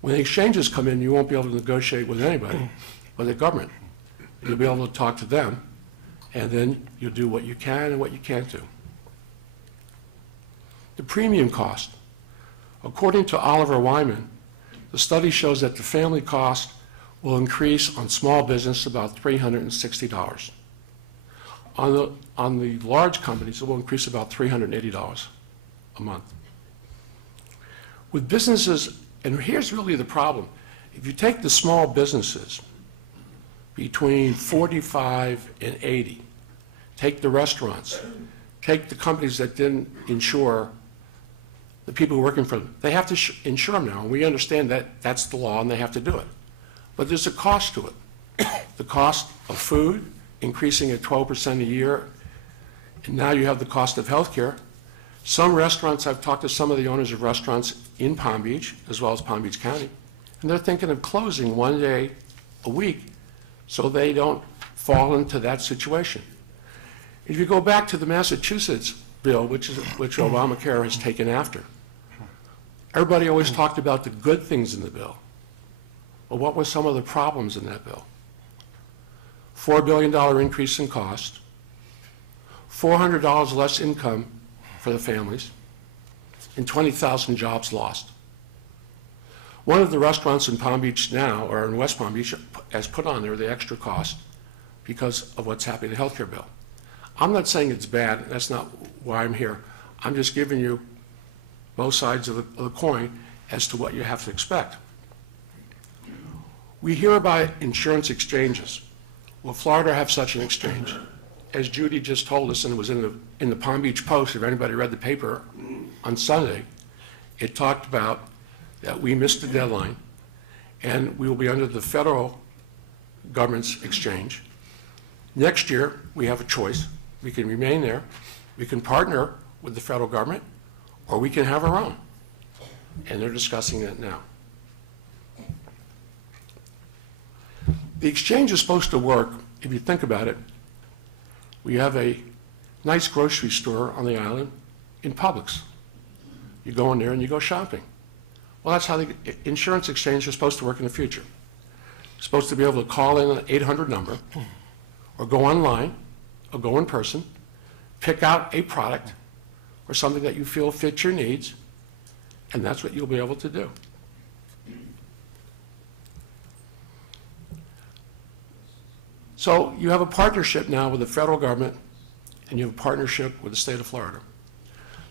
When the exchanges come in, you won't be able to negotiate with anybody but the government. You'll be able to talk to them, and then you'll do what you can and what you can't do. The premium cost. According to Oliver Wyman, the study shows that the family cost will increase on small business about $360. On the large companies, it will increase about $380 a month. With businesses, and here's really the problem, if you take the small businesses between 45 and 80, take the restaurants, take the companies that didn't insure the people working for them, they have to insure them now, and we understand that that's the law and they have to do it. But there's a cost to it. The cost of food increasing at 12% a year, and now you have the cost of health care. Some restaurants, I've talked to some of the owners of restaurants in Palm Beach, as well as Palm Beach County, and they're thinking of closing one day a week so they don't fall into that situation. If you go back to the Massachusetts bill, which Obamacare has taken after, everybody always talked about the good things in the bill. Well, what were some of the problems in that bill? $4 billion increase in cost, $400 less income for the families, and 20,000 jobs lost. One of the restaurants in Palm Beach now, or in West Palm Beach, has put on there the extra cost because of what's happening in the healthcare bill. I'm not saying it's bad. That's not why I'm here. I'm just giving you both sides of the coin as to what you have to expect. We hear about insurance exchanges. Will Florida have such an exchange? As Judy just told us, and it was in the Palm Beach Post, if anybody read the paper on Sunday, it talked about that we missed the deadline and we will be under the federal government's exchange. Next year, we have a choice. We can remain there, we can partner with the federal government, or we can have our own. And they're discussing that now. The exchange is supposed to work, if you think about it. We have a nice grocery store on the island in Publix. You go in there and you go shopping. Well, that's how the insurance exchange is supposed to work in the future. You're supposed to be able to call in an 800 number, or go online, or go in person, pick out a product or something that you feel fits your needs, and that's what you'll be able to do. So you have a partnership now with the federal government, and you have a partnership with the state of Florida.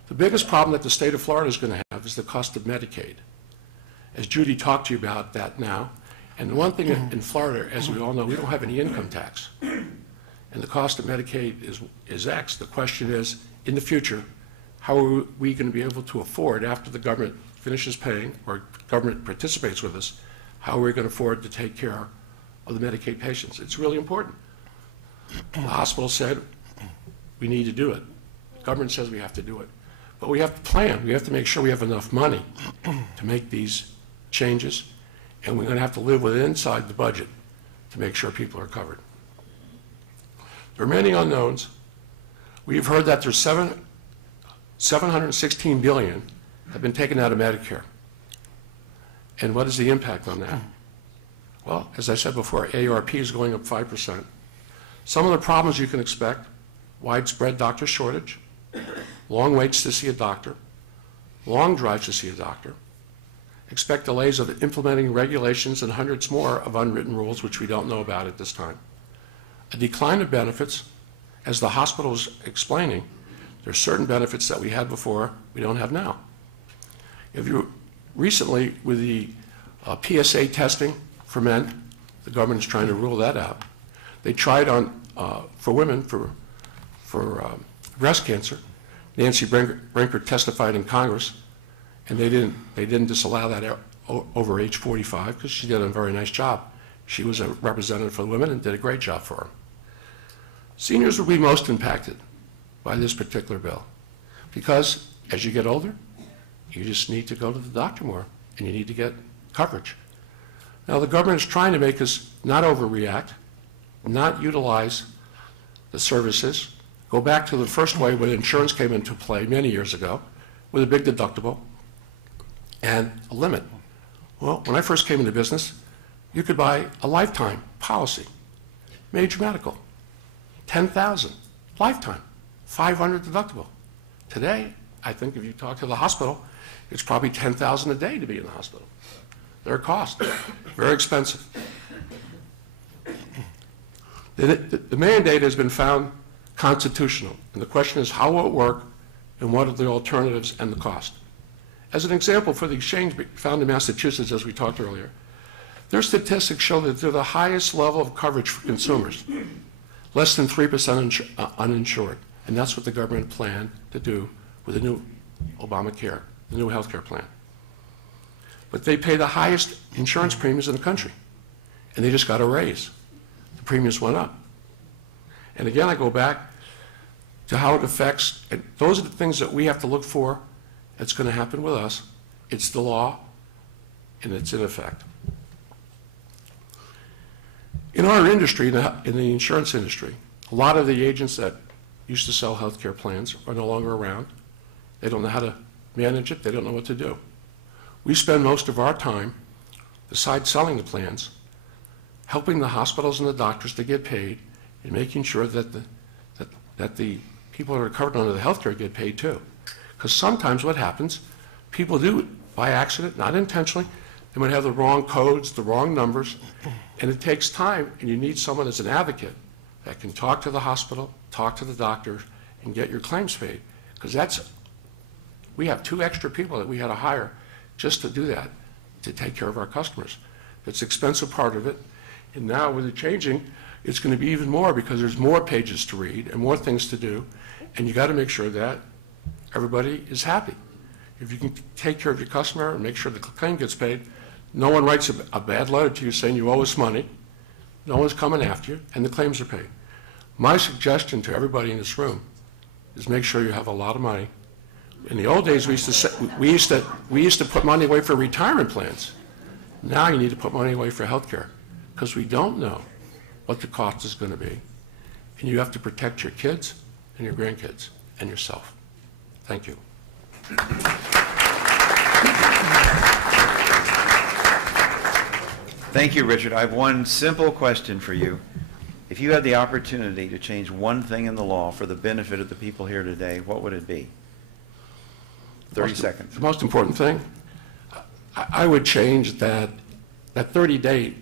The biggest problem that the state of Florida is going to have is the cost of Medicaid. As Judy talked to you about that now, and the one thing in Florida, as we all know, we don't have any income tax. And the cost of Medicaid is X. The question is, in the future, how are we going to be able to afford, after the government finishes paying, or government participates with us, how are we going to afford to take care of the Medicaid patients? It's really important. The hospital said, we need to do it. The government says we have to do it. But we have to plan. We have to make sure we have enough money to make these changes, and we're going to have to live inside the budget to make sure people are covered. There are many unknowns. We've heard that there's $716 billion have been taken out of Medicare. And what is the impact on that? Well, as I said before, AARP is going up 5%. Some of the problems you can expect: widespread doctor shortage, long waits to see a doctor, long drives to see a doctor. Expect delays of implementing regulations and hundreds more of unwritten rules, which we don't know about at this time. A decline of benefits, as the hospital is explaining. There are certain benefits that we had before we don't have now. If you recently, with the PSA testing for men, the government is trying to rule that out. They tried on for women for breast cancer. Nancy Brinker testified in Congress, and they didn't disallow that over age 45 because she did a very nice job. She was a representative for the women and did a great job for them. Seniors will be most impacted by this particular bill because as you get older, you just need to go to the doctor more and you need to get coverage. Now, the government is trying to make us not overreact, not utilize the services, go back to the first way when insurance came into play many years ago with a big deductible and a limit. Well, when I first came into business, you could buy a lifetime policy, major medical, $10,000, lifetime, $500 deductible. Today, I think if you talk to the hospital, it's probably $10,000 a day to be in the hospital. Their cost, very expensive. The mandate has been found constitutional, and the question is how will it work and what are the alternatives and the cost. As an example, for the exchange found in Massachusetts, as we talked earlier, their statistics show that they're the highest level of coverage for consumers, less than 3% uninsured, and that's what the government planned to do with the new Obamacare, the new health care plan. But they pay the highest insurance premiums in the country, and they just got a raise. The premiums went up. And again, I go back to how it affects, and those are the things that we have to look for that's going to happen with us. It's the law, and it's in effect. In our industry, in the insurance industry, a lot of the agents that used to sell health care plans are no longer around. They don't know how to manage it. They don't know what to do. We spend most of our time, besides selling the plans, helping the hospitals and the doctors to get paid and making sure that the people that are covered under the health care get paid too. Because sometimes what happens, people do it by accident, not intentionally. They might have the wrong codes, the wrong numbers, and it takes time, and you need someone as an advocate that can talk to the hospital, talk to the doctor, and get your claims paid. Because we have 2 extra people that we had to hire just to do that, to take care of our customers. It's an expensive part of it, and now with it changing, it's going to be even more because there's more pages to read and more things to do, and you got to make sure that everybody is happy. If you can take care of your customer and make sure the claim gets paid, no one writes a bad letter to you saying you owe us money, no one's coming after you, and the claims are paid. My suggestion to everybody in this room is make sure you have a lot of money. In the old days, we used to put money away for retirement plans. Now you need to put money away for health care because we don't know what the cost is going to be. And you have to protect your kids and your grandkids and yourself. Thank you. Thank you, Richard. I have one simple question for you. If you had the opportunity to change one thing in the law for the benefit of the people here today, what would it be? 30 seconds. The most important thing, I would change that 30-day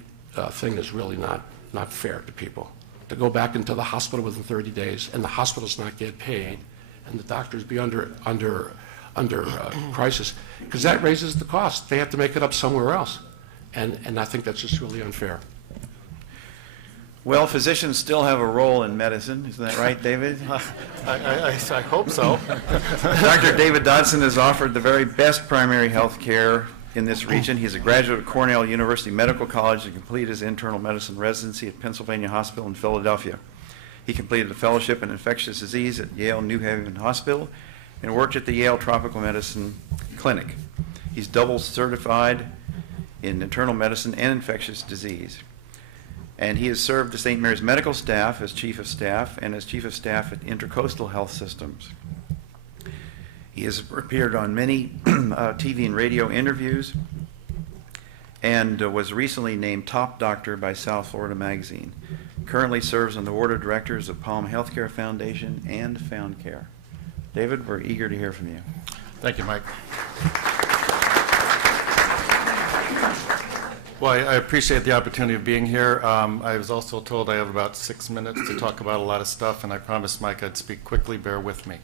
thing is really not fair to people. To go back into the hospital within 30 days and the hospitals not get paid and the doctors be under crisis, because that raises the cost. They have to make it up somewhere else. And I think that's just really unfair. Well, physicians still have a role in medicine. Isn't that right, David? I hope so. Dr. David Dodson has offered the very best primary health care in this region. He's a graduate of Cornell University Medical College and completed his internal medicine residency at Pennsylvania Hospital in Philadelphia. He completed a fellowship in infectious disease at Yale New Haven Hospital and worked at the Yale Tropical Medicine Clinic. He's double certified in internal medicine and infectious disease. And he has served the St. Mary's medical staff as chief of staff and as chief of staff at Intercoastal Health Systems. He has appeared on many TV and radio interviews and was recently named top doctor by South Florida Magazine. Currently serves on the board of directors of Palm Healthcare Foundation and FoundCare. David, we're eager to hear from you. Thank you, Mike. Well, I appreciate the opportunity of being here. I was also told I have about 6 minutes to talk about a lot of stuff, and I promised Mike I'd speak quickly. Bear with me.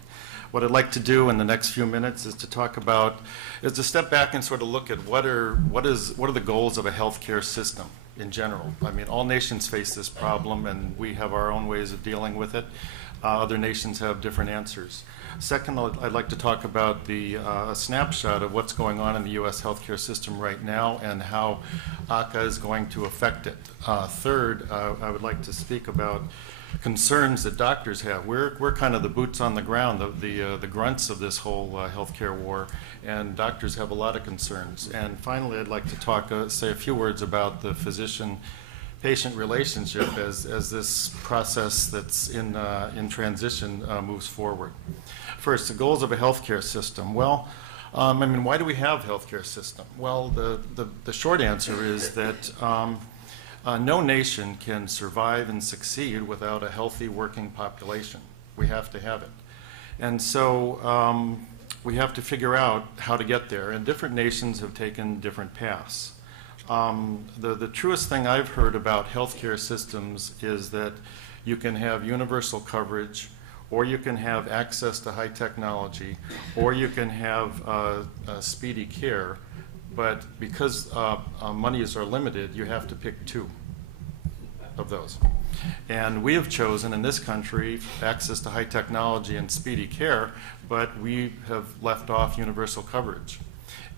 What I'd like to do in the next few minutes is to step back and sort of look at what are the goals of a healthcare system in general. I mean, all nations face this problem, and we have our own ways of dealing with it. Other nations have different answers. Second, I'd like to talk about a snapshot of what's going on in the U.S. healthcare system right now and how ACA is going to affect it. Third, I would like to speak about concerns that doctors have. We're kind of the boots on the ground, the grunts of this whole healthcare war, and doctors have a lot of concerns. And finally, I'd like to say a few words about the physician-patient relationship as this process that's in transition moves forward. First, the goals of a healthcare system. Well, I mean, why do we have a healthcare system? Well, the short answer is that no nation can survive and succeed without a healthy working population. We have to have it. And so we have to figure out how to get there, and different nations have taken different paths. The truest thing I've heard about healthcare systems is that you can have universal coverage, or you can have access to high technology, or you can have speedy care, but because monies are limited, you have to pick two of those. And we have chosen in this country access to high technology and speedy care, but we have left off universal coverage.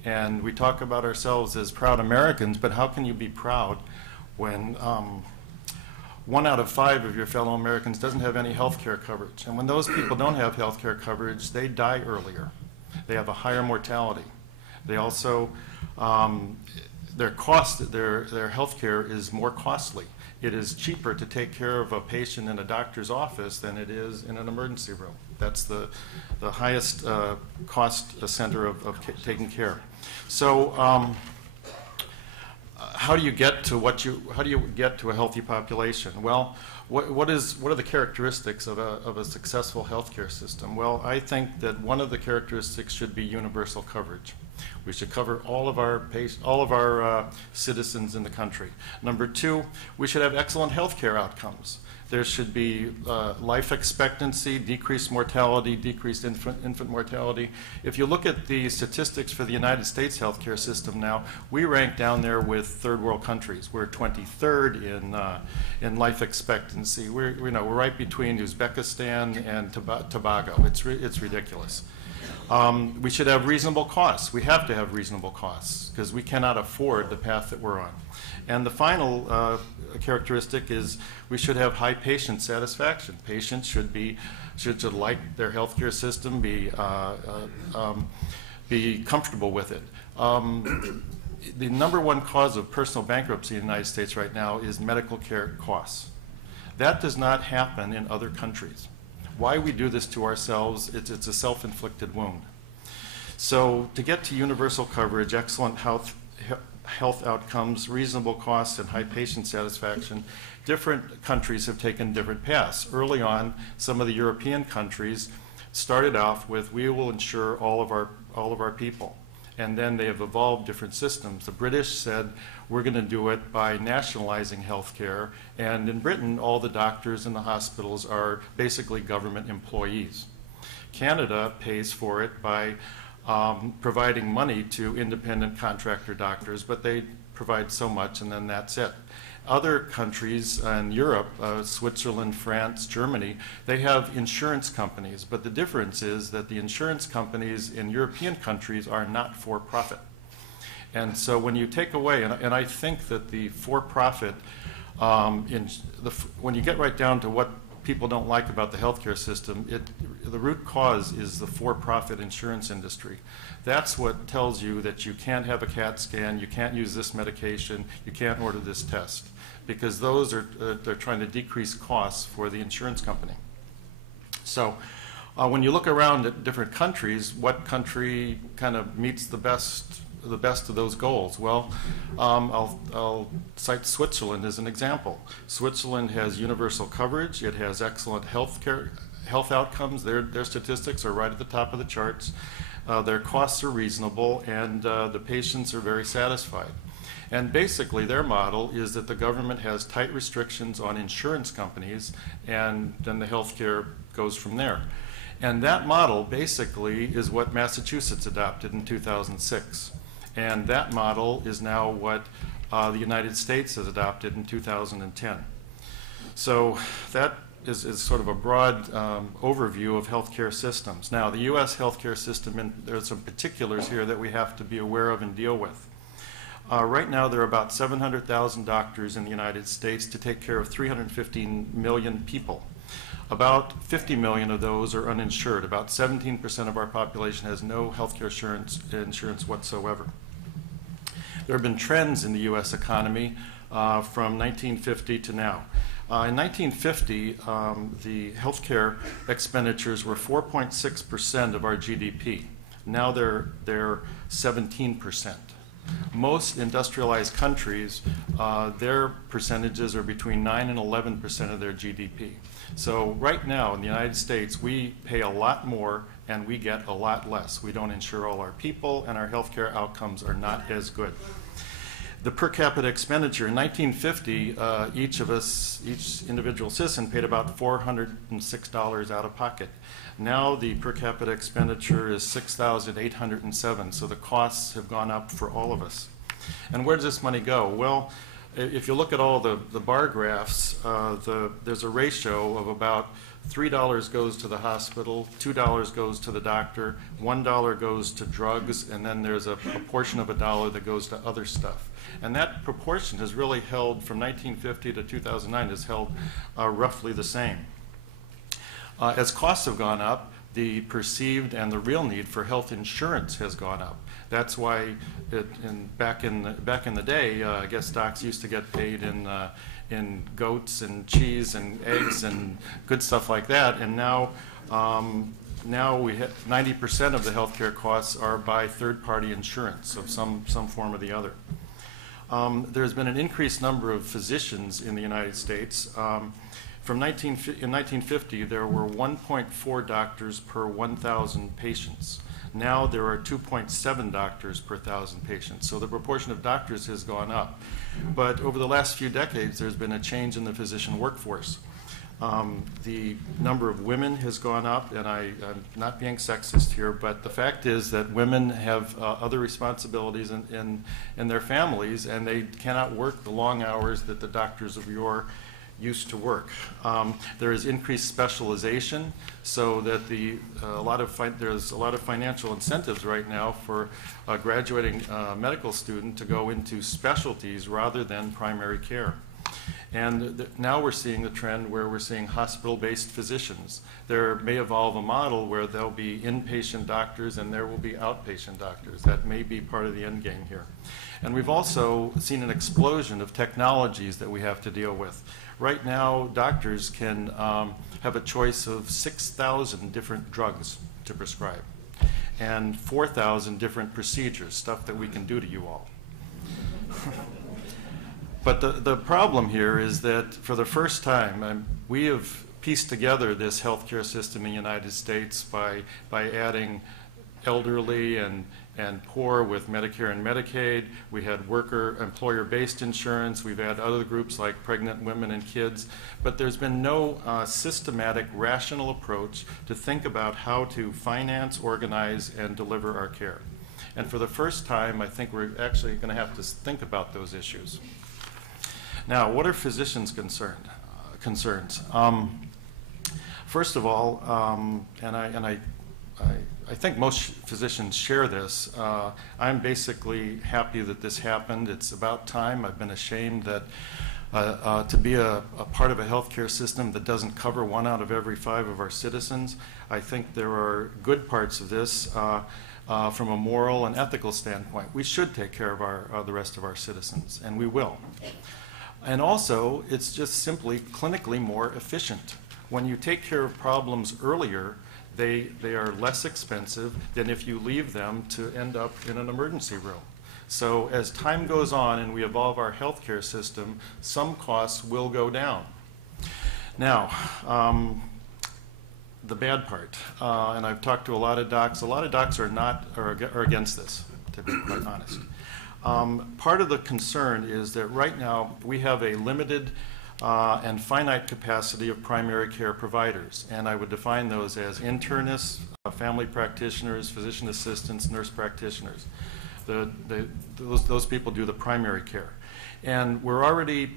And we talk about ourselves as proud Americans, but how can you be proud when 1 out of 5 of your fellow Americans doesn't have any health care coverage? And when those people don't have health care coverage, they die earlier. They have a higher mortality. They also, their health care is more costly. It is cheaper to take care of a patient in a doctor's office than it is in an emergency room. That's the highest cost center of taking care. So how do you get to a healthy population? Well, what are the characteristics of a successful healthcare system? Well, I think that one of the characteristics should be universal coverage. We should cover all of our citizens in the country. Number 2, we should have excellent health care outcomes. There should be life expectancy, decreased mortality, decreased infant mortality. If you look at the statistics for the United States healthcare system now, we rank down there with third world countries. We're 23rd in life expectancy. We're right between Uzbekistan and Tobago. It's ridiculous. We should have reasonable costs. We have to have reasonable costs because we cannot afford the path that we're on. And the final characteristic is we should have high patient satisfaction. Patients should like their healthcare system, be comfortable with it. The number one cause of personal bankruptcy in the United States right now is medical care costs. That does not happen in other countries. Why we do this to ourselves, it's a self-inflicted wound. So to get to universal coverage, excellent health outcomes, reasonable costs, and high patient satisfaction, different countries have taken different paths. Early on, some of the European countries started off with, we will insure all of our people. And then they have evolved different systems. The British said, we're going to do it by nationalizing health care. And in Britain, all the doctors in the hospitals are basically government employees. Canada pays for it by providing money to independent contractor doctors, but they provide so much and then that's it. Other countries in Europe, Switzerland, France, Germany, they have insurance companies, but the difference is that the insurance companies in European countries are not for-profit. And so when you take away, and I think that the for-profit, when you get right down to what people don't like about the healthcare system, the root cause is the for-profit insurance industry. That's what tells you that you can't have a CAT scan, you can't use this medication, you can't order this test, because those they're trying to decrease costs for the insurance company. So when you look around at different countries, what country kind of meets the best of those goals? Well, I'll cite Switzerland as an example. Switzerland has universal coverage. It has excellent health outcomes. Their statistics are right at the top of the charts. Their costs are reasonable, and the patients are very satisfied. And basically, their model is that the government has tight restrictions on insurance companies, and then the health care goes from there. And that model basically is what Massachusetts adopted in 2006. And that model is now what the United States has adopted in 2010. So that is sort of a broad overview of healthcare systems. Now, the U.S. healthcare system, and there's some particulars here that we have to be aware of and deal with. Right now, there are about 700,000 doctors in the United States to take care of 315 million people. About 50 million of those are uninsured. About 17% of our population has no health care insurance whatsoever. There have been trends in the U.S. economy from 1950 to now. In 1950, the healthcare expenditures were 4.6% of our GDP. Now they're 17%. Most industrialized countries, their percentages are between 9 and 11% of their GDP. So right now in the United States, we pay a lot more and we get a lot less. We don't insure all our people, and our healthcare outcomes are not as good. The per capita expenditure in 1950, each individual citizen paid about $406 out of pocket. Now the per capita expenditure is $6,807, so the costs have gone up for all of us. And where does this money go? Well, if you look at all the bar graphs, there's a ratio of about $3 goes to the hospital, $2 goes to the doctor, $1 goes to drugs, and then there's a portion of $1 that goes to other stuff. And that proportion has really held, from 1950 to 2009, has held roughly the same. As costs have gone up, the perceived and the real need for health insurance has gone up. That's why back in the day, I guess docs used to get paid in goats and cheese and eggs and good stuff like that, and now we have 90% of the healthcare costs are by third-party insurance of some form or the other. There's been an increased number of physicians in the United States. In 1950, there were 1.4 doctors per 1,000 patients. Now there are 2.7 doctors per 1,000 patients. So the proportion of doctors has gone up. But over the last few decades, there's been a change in the physician workforce. The number of women has gone up, and I'm not being sexist here, but the fact is that women have other responsibilities in their families, and they cannot work the long hours that the doctors of yore used to work. There is increased specialization, so that there's a lot of financial incentives right now for a graduating medical student to go into specialties rather than primary care. And now we're seeing the trend where we're seeing hospital-based physicians. There may evolve a model where there'll be inpatient doctors and there will be outpatient doctors. That may be part of the end game here. And we've also seen an explosion of technologies that we have to deal with. Right now, doctors can have a choice of 6,000 different drugs to prescribe and 4,000 different procedures, stuff that we can do to you all. But the problem here is that for the first time, we have pieced together this healthcare system in the United States by adding elderly and poor with Medicare and Medicaid. We had employer-based insurance. We've had other groups like pregnant women and kids. But there's been no systematic, rational approach to think about how to finance, organize, and deliver our care. And for the first time, I think we're actually going to have to think about those issues. Now, what are physicians' concerns? First of all, and I think most physicians share this. I'm basically happy that this happened. It's about time. I've been ashamed that to be a part of a healthcare system that doesn't cover 1 out of every 5 of our citizens. I think there are good parts of this from a moral and ethical standpoint. We should take care of the rest of our citizens, and we will. And also, it's just simply clinically more efficient. When you take care of problems earlier, they are less expensive than if you leave them to end up in an emergency room. So as time goes on and we evolve our healthcare system, some costs will go down. Now, the bad part, and I've talked to a lot of docs are against this, to be quite honest. Part of the concern is that right now we have a limited and finite capacity of primary care providers, and I would define those as internists, family practitioners, physician assistants, nurse practitioners. those people do the primary care. And we're already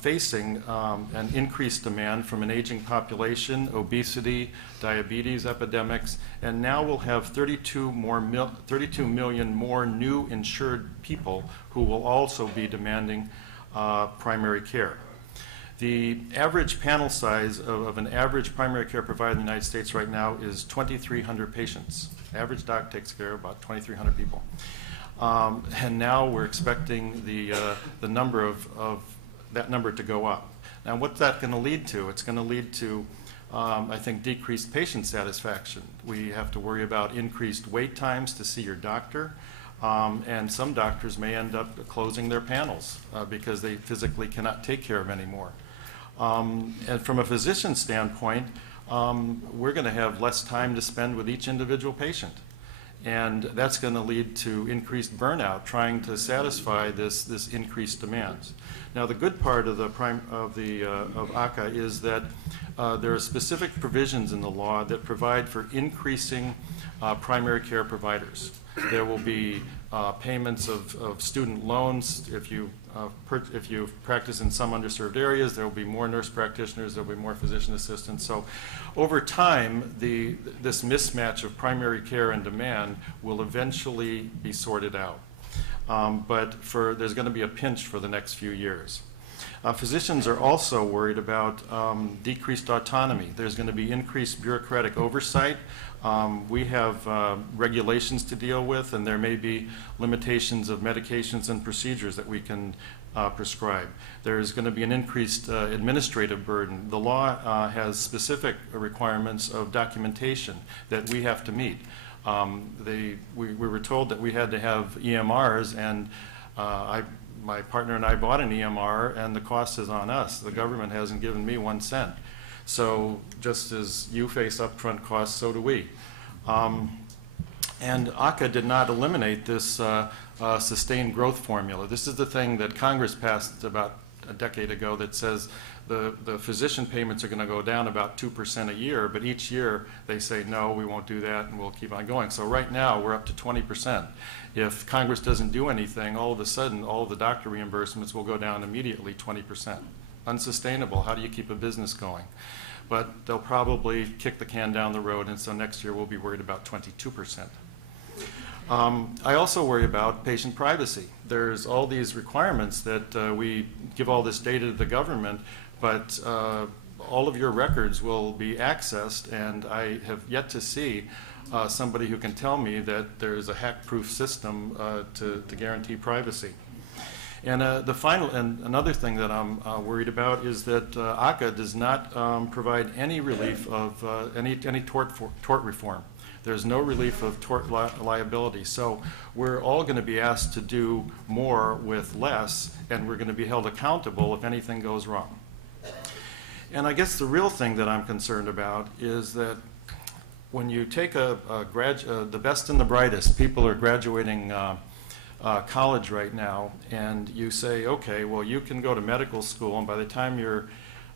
facing an increased demand from an aging population, obesity, diabetes epidemics, and now we'll have 32 million more new insured people who will also be demanding primary care. The average panel size of an average primary care provider in the United States right now is 2,300 patients. Average doc takes care of about 2,300 people. And now we're expecting the number of that number to go up. Now, what's that going to lead to? It's going to lead to, I think, decreased patient satisfaction. We have to worry about increased wait times to see your doctor, and some doctors may end up closing their panels because they physically cannot take care of anymore. And from a physician standpoint, we're going to have less time to spend with each individual patient. And that's going to lead to increased burnout trying to satisfy this increased demands. Now, the good part of ACA is that there are specific provisions in the law that provide for increasing primary care providers. There will be payments of student loans. If you practice in some underserved areas, there will be more nurse practitioners, there will be more physician assistants. So over time, this mismatch of primary care and demand will eventually be sorted out. But there's going to be a pinch for the next few years. Physicians are also worried about decreased autonomy. There's going to be increased bureaucratic oversight. We have regulations to deal with, and there may be limitations of medications and procedures that we can prescribe. There's going to be an increased administrative burden. The law has specific requirements of documentation that we have to meet. We were told that we had to have EMRs, and my partner and I bought an EMR, and the cost is on us. The government hasn't given me 1 cent. So just as you face upfront costs, so do we. And ACA did not eliminate this sustained growth formula. This is the thing that Congress passed about a decade ago that says the physician payments are going to go down about 2% a year, but each year they say, no, we won't do that, and we'll keep on going. So right now, we're up to 20%. If Congress doesn't do anything, all of a sudden, all of the doctor reimbursements will go down immediately 20%. Unsustainable. How do you keep a business going? But they'll probably kick the can down the road, and so next year we'll be worried about 22%. I also worry about patient privacy. There's all these requirements that we give all this data to the government, but all of your records will be accessed, and I have yet to see somebody who can tell me that there's a hack-proof system to guarantee privacy. And another thing that I'm worried about is that ACA does not provide any relief of any tort reform. There's no relief of tort liability. So we're all going to be asked to do more with less, and we're going to be held accountable if anything goes wrong. And I guess the real thing that I'm concerned about is that when you take the best and the brightest, people are graduating college right now, and you say, okay, well, you can go to medical school, and by the time you're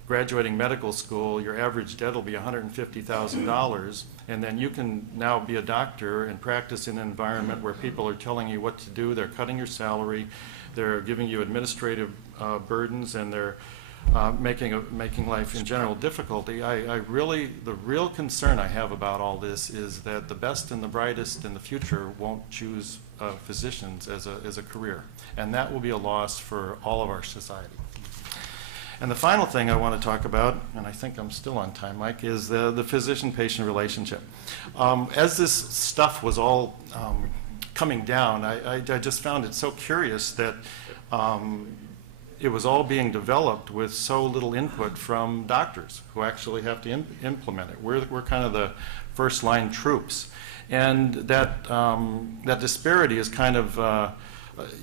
graduating medical school, your average debt will be $150,000, and then you can now be a doctor and practice in an environment where people are telling you what to do, they're cutting your salary, they're giving you administrative burdens, and they're making life in general difficulty. The real concern I have about all this is that the best and the brightest in the future won't choose physicians as a career, and that will be a loss for all of our society. And the final thing I want to talk about, and I think I'm still on time, Mike, is the physician-patient relationship. As this stuff was all coming down, I just found it so curious that it was all being developed with so little input from doctors who actually have to implement it. We're kind of the first-line troops. And that disparity is kind of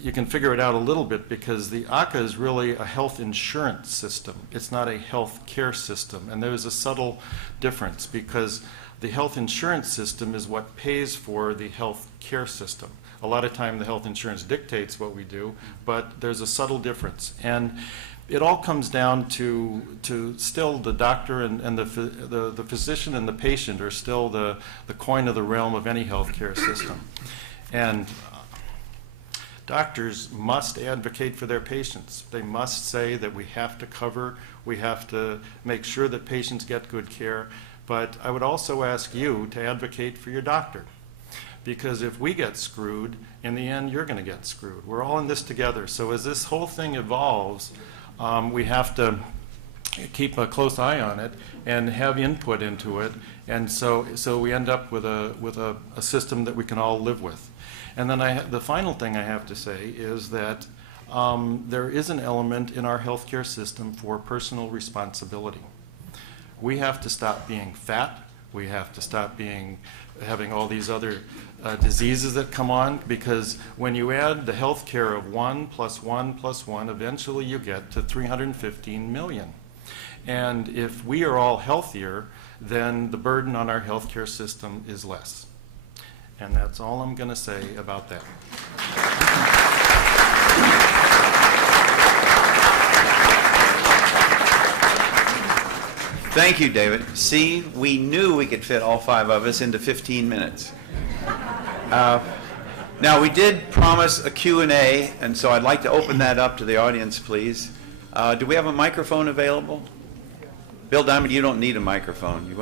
you can figure it out a little bit because the ACA is really a health insurance system. It's not a health care system. And there's a subtle difference because the health insurance system is what pays for the health care system. A lot of time the health insurance dictates what we do, but there's a subtle difference. And it all comes down to still the doctor and the physician and the patient are still the coin of the realm of any health care system. And Doctors must advocate for their patients. They must say that we have to cover, we have to make sure that patients get good care. But I would also ask you to advocate for your doctor. Because if we get screwed, in the end, you're going to get screwed. We're all in this together. So as this whole thing evolves, we have to keep a close eye on it and have input into it. And so we end up with a system that we can all live with. And then the final thing I have to say is that there is an element in our healthcare system for personal responsibility. We have to stop being fat. We have to stop having all these other diseases that come on, because when you add the health care of 1 + 1 + 1, eventually you get to 315 million. And if we are all healthier, then the burden on our healthcare system is less. And that's all I'm going to say about that. Thank you, David. See, we knew we could fit all 5 of us into 15 minutes. Now, we did promise a Q&A, and so I'd like to open that up to the audience, please. Do we have a microphone available? Bill Diamond, you don't need a microphone.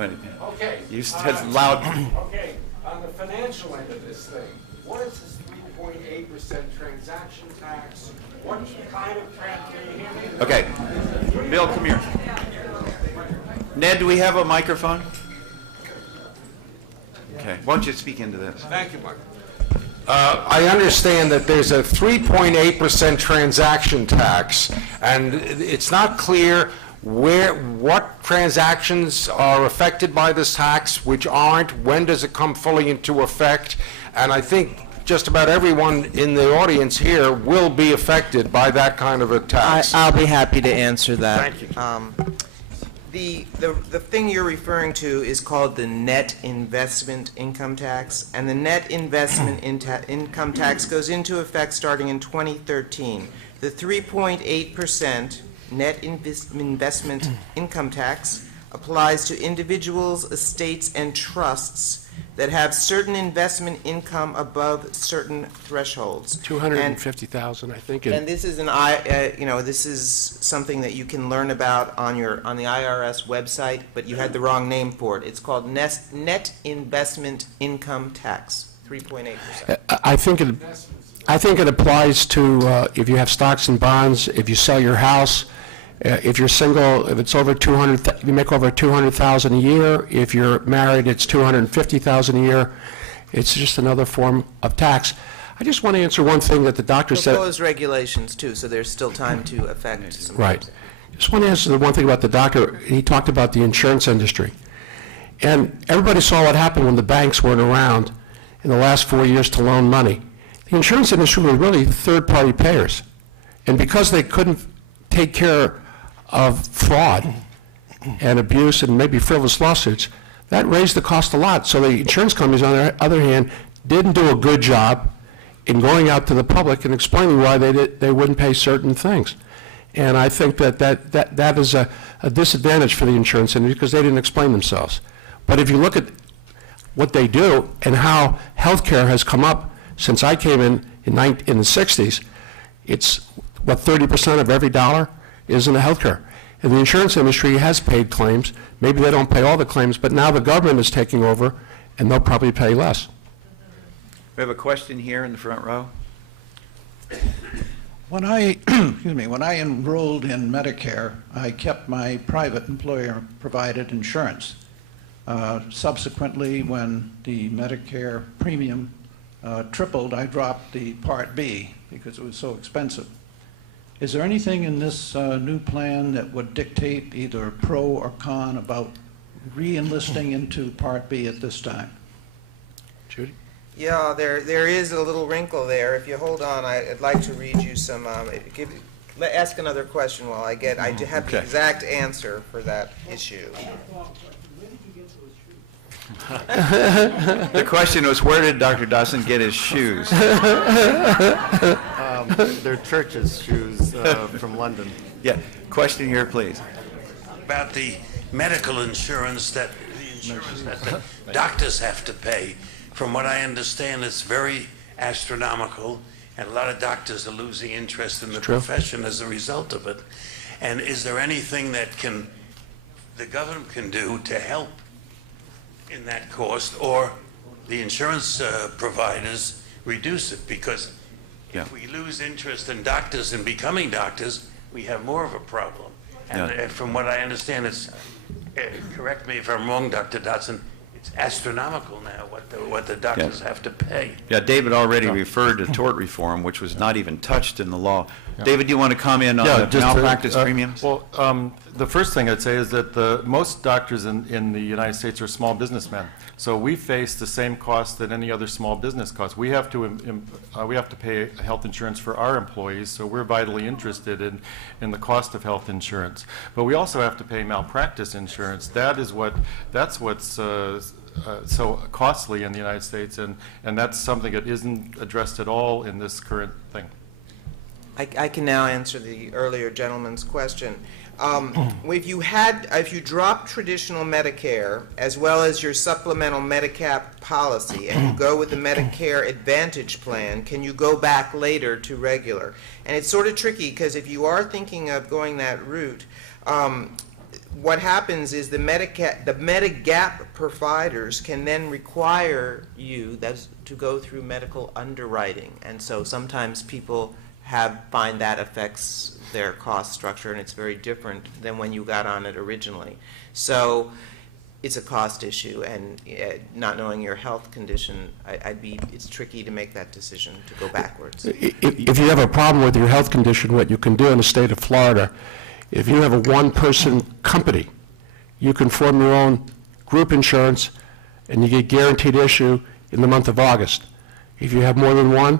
Okay. You said loud. Okay, on the financial end of this thing, what is this 3.8% transaction tax? What kind of transaction? Okay. Bill, come here. Ned, do we have a microphone? Okay. Why don't you speak into this? Thank you, Mark. I understand that there's a 3.8% transaction tax, and it's not clear what transactions are affected by this tax, which aren't, when does it come fully into effect, and I think just about everyone in the audience here will be affected by that kind of a tax. I'll be happy to answer that. Thank you. The thing you're referring to is called the net investment income tax, and the net investment income tax goes into effect starting in 2013. The 3.8% net investment income tax applies to individuals, estates, and trusts that have certain investment income above certain thresholds. 250,000, I think. And this is this is something that you can learn about on the IRS website, but you had the wrong name for it. It's called net investment income tax, 3.8%. I think it applies to if you have stocks and bonds, if you sell your house, if you're single, if it's over 200, you make over 200,000 a year. If you're married, it's 250,000 a year. It's just another form of tax. I just want to answer one thing that the doctor said. Proposed regulations too, so there's still time to affect some Right. things. Just want to answer the one thing about the doctor. He talked about the insurance industry. And everybody saw what happened when the banks weren't around in the last 4 years to loan money. The insurance industry were really third-party payers. And because they couldn't take care of fraud and abuse and maybe frivolous lawsuits, that raised the cost a lot. So the insurance companies, on the other hand, didn't do a good job in going out to the public and explaining why they wouldn't pay certain things. And I think that is a disadvantage for the insurance industry because they didn't explain themselves. But if you look at what they do and how healthcare has come up since I came in the 60s, it's what 30% of every dollar is in the healthcare. And the insurance industry has paid claims. Maybe they don't pay all the claims, but now the government is taking over, and they'll probably pay less. We have a question here in the front row. When I, when I enrolled in Medicare, I kept my private employer-provided insurance. Subsequently, when the Medicare premium tripled, I dropped the Part B because it was so expensive. Is there anything in this new plan that would dictate either pro or con about re-enlisting into Part B at this time? Judy? Yeah, there is a little wrinkle there. If you hold on, I'd like to read you some. Ask another question while I have the exact answer for that issue. The question was, where did Dr. Dawson get his shoes? They're church's shoes from London. Yeah, question here, please. About the medical insurance that the doctors have to pay. From what I understand, it's very astronomical. and a lot of doctors are losing interest in the True. profession as a result of it. And is there anything that the government can do to help in that cost, or the insurance providers reduce it? Because if we lose interest in doctors and becoming doctors, we have more of a problem. And from what I understand, it's, correct me if I'm wrong, Dr. Dotson, it's astronomical now what the doctors have to pay. Yeah, David already referred to tort reform, which was not even touched in the law. David, do you want to comment on the malpractice premiums? Well, the first thing I'd say is that most doctors in the United States are small businessmen. So we face the same costs that any other small business costs. We have to pay health insurance for our employees, so we're vitally interested in the cost of health insurance. But we also have to pay malpractice insurance. That's what's so costly in the United States, and that's something that isn't addressed at all in this current thing. I can now answer the earlier gentleman's question. If you drop traditional Medicare as well as your supplemental Medicap policy and you go with the Medicare Advantage plan, can you go back later to regular? And it's sort of tricky because if you are thinking of going that route, what happens is the Medigap providers can then require you to go through medical underwriting, and so sometimes people find that affects their cost structure, and it's very different than when you got on it originally. So it's a cost issue, and not knowing your health condition, it's tricky to make that decision to go backwards. If you have a problem with your health condition, what you can do in the state of Florida, if you have a one-person company, you can form your own group insurance, and you get guaranteed issue in the month of August. If you have more than one,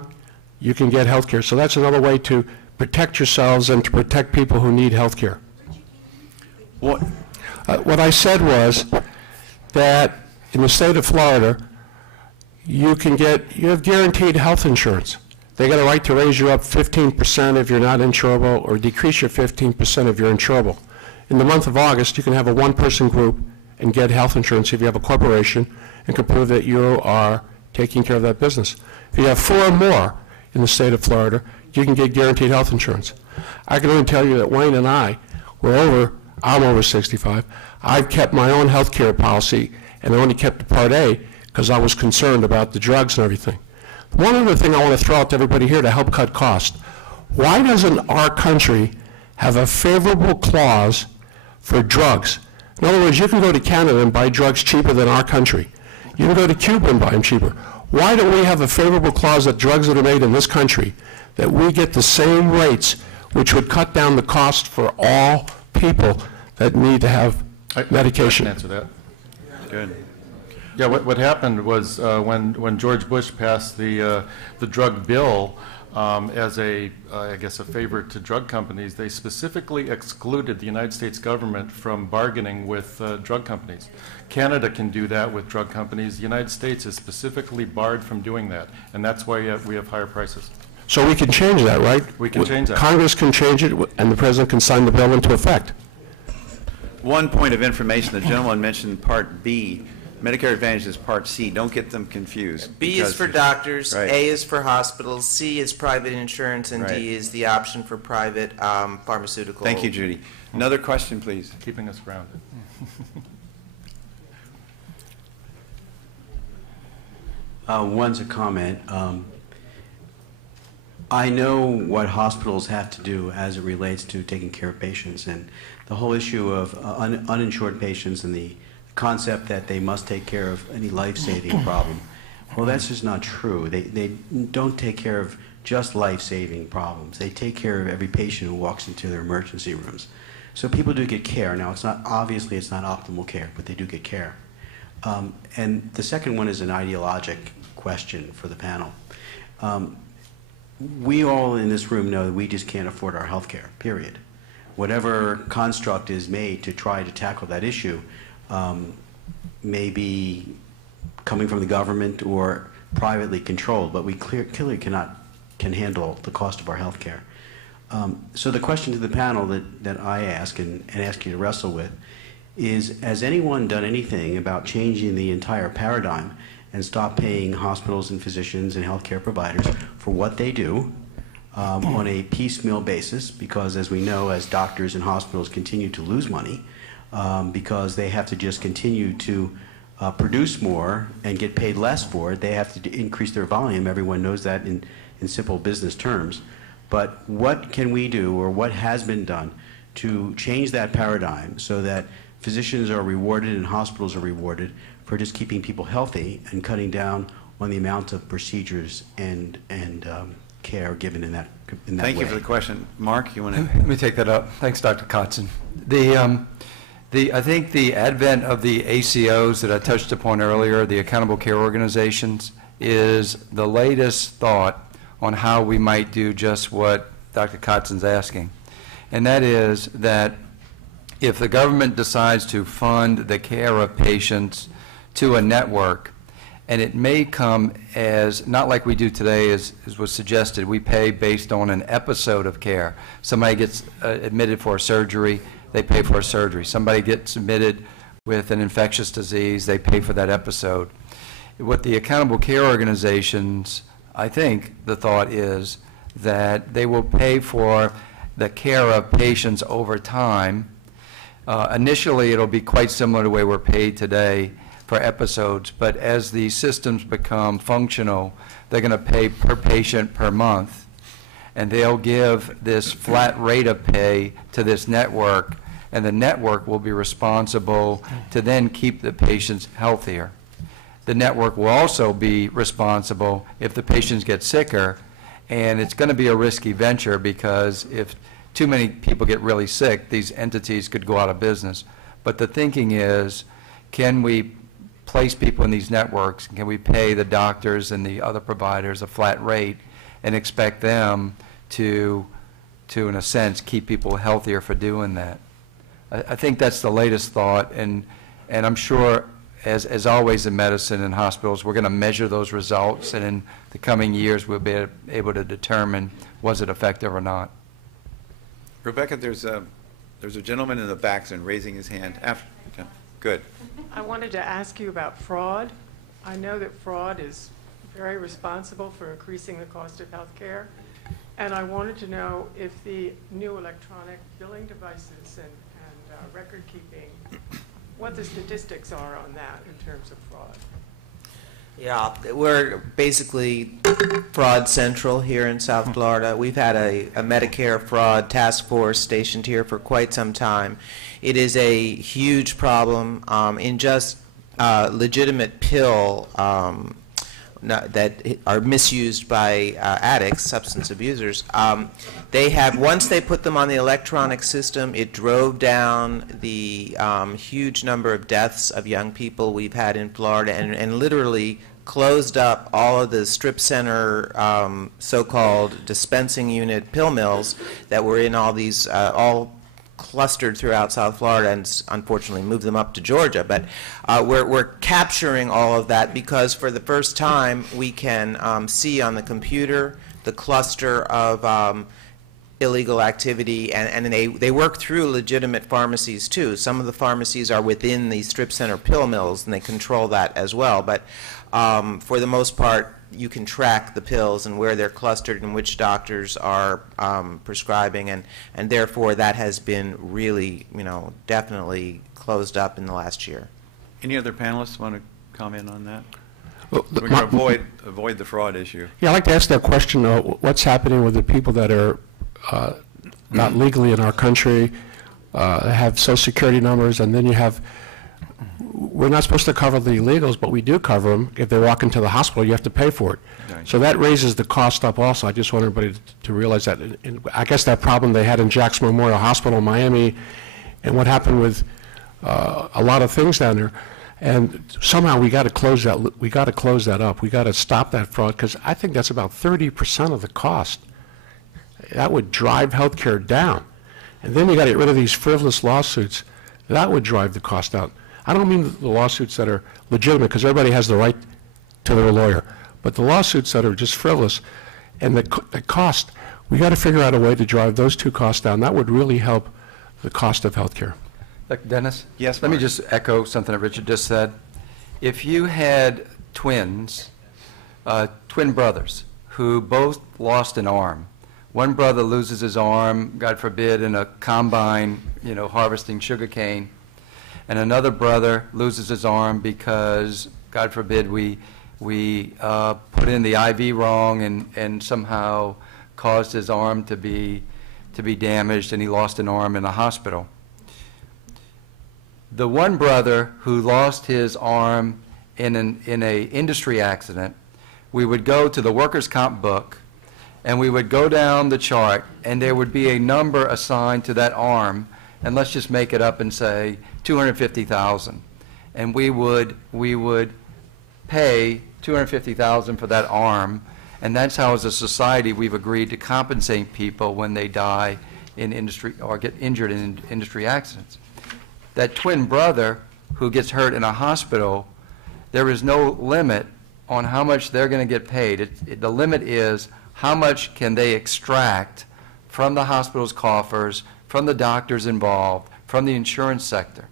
you can get health care. So that's another way to protect yourselves and to protect people who need health care. What I said was that in the state of Florida, you have guaranteed health insurance. They got a right to raise you up 15% if you're not insurable, or decrease your 15% if you're insurable. In the month of August, you can have a one-person group and get health insurance if you have a corporation and can prove that you are taking care of that business. If you have 4 or more in the state of Florida, you can get guaranteed health insurance. I can only tell you that Wayne and I'm over 65. I've kept my own health care policy, and I only kept the Part A because I was concerned about the drugs and everything. One other thing I want to throw out to everybody here to help cut costs. Why doesn't our country have a favorable clause for drugs? In other words, you can go to Canada and buy drugs cheaper than our country. You can go to Cuba and buy them cheaper. Why don't we have a favorable clause that drugs that are made in this country, that we get the same rates, which would cut down the cost for all people that need to have medication? I can answer that. Good. Yeah, what happened was when George Bush passed the drug bill as I guess a favor to drug companies, they specifically excluded the United States government from bargaining with drug companies. Canada can do that with drug companies. The United States is specifically barred from doing that, and that's why we have higher prices. So we can change that, right? We can change that. Congress can change it, and the President can sign the bill into effect. One point of information, the gentleman mentioned Part B. Medicare Advantage is Part C. Don't get them confused. B is for doctors, Right. A is for hospitals, C is private insurance, and Right. D is the option for private pharmaceutical. Thank you, Judy. Another question, please. Keeping us grounded. One's a comment. I know what hospitals have to do as it relates to taking care of patients, and the whole issue of uninsured patients and the concept that they must take care of any life-saving problem. Well, that's just not true. They don't take care of just life-saving problems. They take care of every patient who walks into their emergency rooms. So people do get care. Now, obviously it's not optimal care, but they do get care. And the second one is an ideologic question for the panel. We all in this room know that we just can't afford our health care, period. Whatever construct is made to try to tackle that issue may be coming from the government or privately controlled, but we clearly can handle the cost of our health care. So the question to the panel that I ask and ask you to wrestle with is, has anyone done anything about changing the entire paradigm and stop paying hospitals and physicians and healthcare providers for what they do on a piecemeal basis, because as we know, as doctors and hospitals continue to lose money, because they have to just continue to produce more and get paid less for it, they have to increase their volume. Everyone knows that in simple business terms. But what can we do, or what has been done to change that paradigm so that physicians are rewarded and hospitals are rewarded for just keeping people healthy and cutting down on the amount of procedures and care given in that way? Thank you for the question. Mark, you want to? Let me take that up. Thanks, Dr. Kotzen. I think the advent of the ACOs that I touched upon earlier, the accountable care organizations, is the latest thought on how we might do just what Dr. Kotzen's asking. And that is that if the government decides to fund the care of patients to a network, and it may come as, not like we do today, as was suggested, we pay based on an episode of care. Somebody gets admitted for a surgery, they pay for a surgery. Somebody gets admitted with an infectious disease, they pay for that episode. What the accountable care organizations, I think the thought is that they will pay for the care of patients over time. Initially, it'll be quite similar to the way we're paid today for episodes, but as the systems become functional, they're going to pay per patient per month, and they'll give this flat rate of pay to this network, and the network will be responsible to then keep the patients healthier. The network will also be responsible if the patients get sicker, and it's going to be a risky venture because if too many people get really sick, these entities could go out of business. But the thinking is, can we place people in these networks? Can we pay the doctors and the other providers a flat rate and expect them to in a sense, keep people healthier for doing that? I think that's the latest thought, and I'm sure, as always in medicine and hospitals, we're going to measure those results, and in the coming years we'll be able to determine was it effective or not. Rebecca, there's a gentleman in the back and raising his hand. Good. I wanted to ask you about fraud. I know that fraud is very responsible for increasing the cost of health care, and I wanted to know if the new electronic billing devices and record keeping, what the statistics are on that in terms of fraud. Yeah, we're basically fraud central here in South Florida. We've had a Medicare fraud task force stationed here for quite some time. It is a huge problem in just legitimate pill that are misused by addicts, substance abusers. They have, once they put them on the electronic system, it drove down the huge number of deaths of young people we've had in Florida, and literally closed up all of the strip center so-called dispensing unit pill mills that were in all these, all clustered throughout South Florida, and unfortunately moved them up to Georgia. But we're capturing all of that because for the first time we can see on the computer the cluster of illegal activity, and they work through legitimate pharmacies too. Some of the pharmacies are within the strip center pill mills, and they control that as well. But for the most part, you can track the pills and where they're clustered and which doctors are prescribing, and therefore that has been really, definitely closed up in the last year. Any other panelists want to comment on that? Well, We're going to avoid the fraud issue. Yeah, I'd like to ask that question, what's happening with the people that are not legally in our country, have Social Security numbers, and then you have, we're not supposed to cover the illegals, but we do cover them. If they walk into the hospital, you have to pay for it. Right. So that raises the cost up also. I just want everybody to realize that. And I guess that problem they had in Jackson Memorial Hospital in Miami, and what happened with a lot of things down there. And somehow we got to close that. We got to close that up. We got to stop that fraud, because I think that's about 30% of the cost. That would drive healthcare down. And then you got to get rid of these frivolous lawsuits. That would drive the cost out. I don't mean the lawsuits that are legitimate, because everybody has the right to their lawyer, but the lawsuits that are just frivolous and the cost, we got to figure out a way to drive those two costs down. That would really help the cost of healthcare. Dennis? Yes, Let me Mark. just echo something that Richard just said. If you had twins, twin brothers, who both lost an arm. One brother loses his arm, God forbid, in a combine, harvesting sugarcane, and another brother loses his arm because, God forbid, we put in the IV wrong and somehow caused his arm to be damaged, and he lost an arm in a hospital. The one brother who lost his arm in an industry accident, we would go to the workers' comp book, and we would go down the chart, and there would be a number assigned to that arm, and let's just make it up and say $250,000, and we would pay $250,000 for that arm, and that's how, as a society, we've agreed to compensate people when they die in industry or get injured in industry accidents. That twin brother who gets hurt in a hospital, there is no limit on how much they're going to get paid. The limit is how much can they extract from the hospital's coffers, from the doctors involved, from the insurance sector.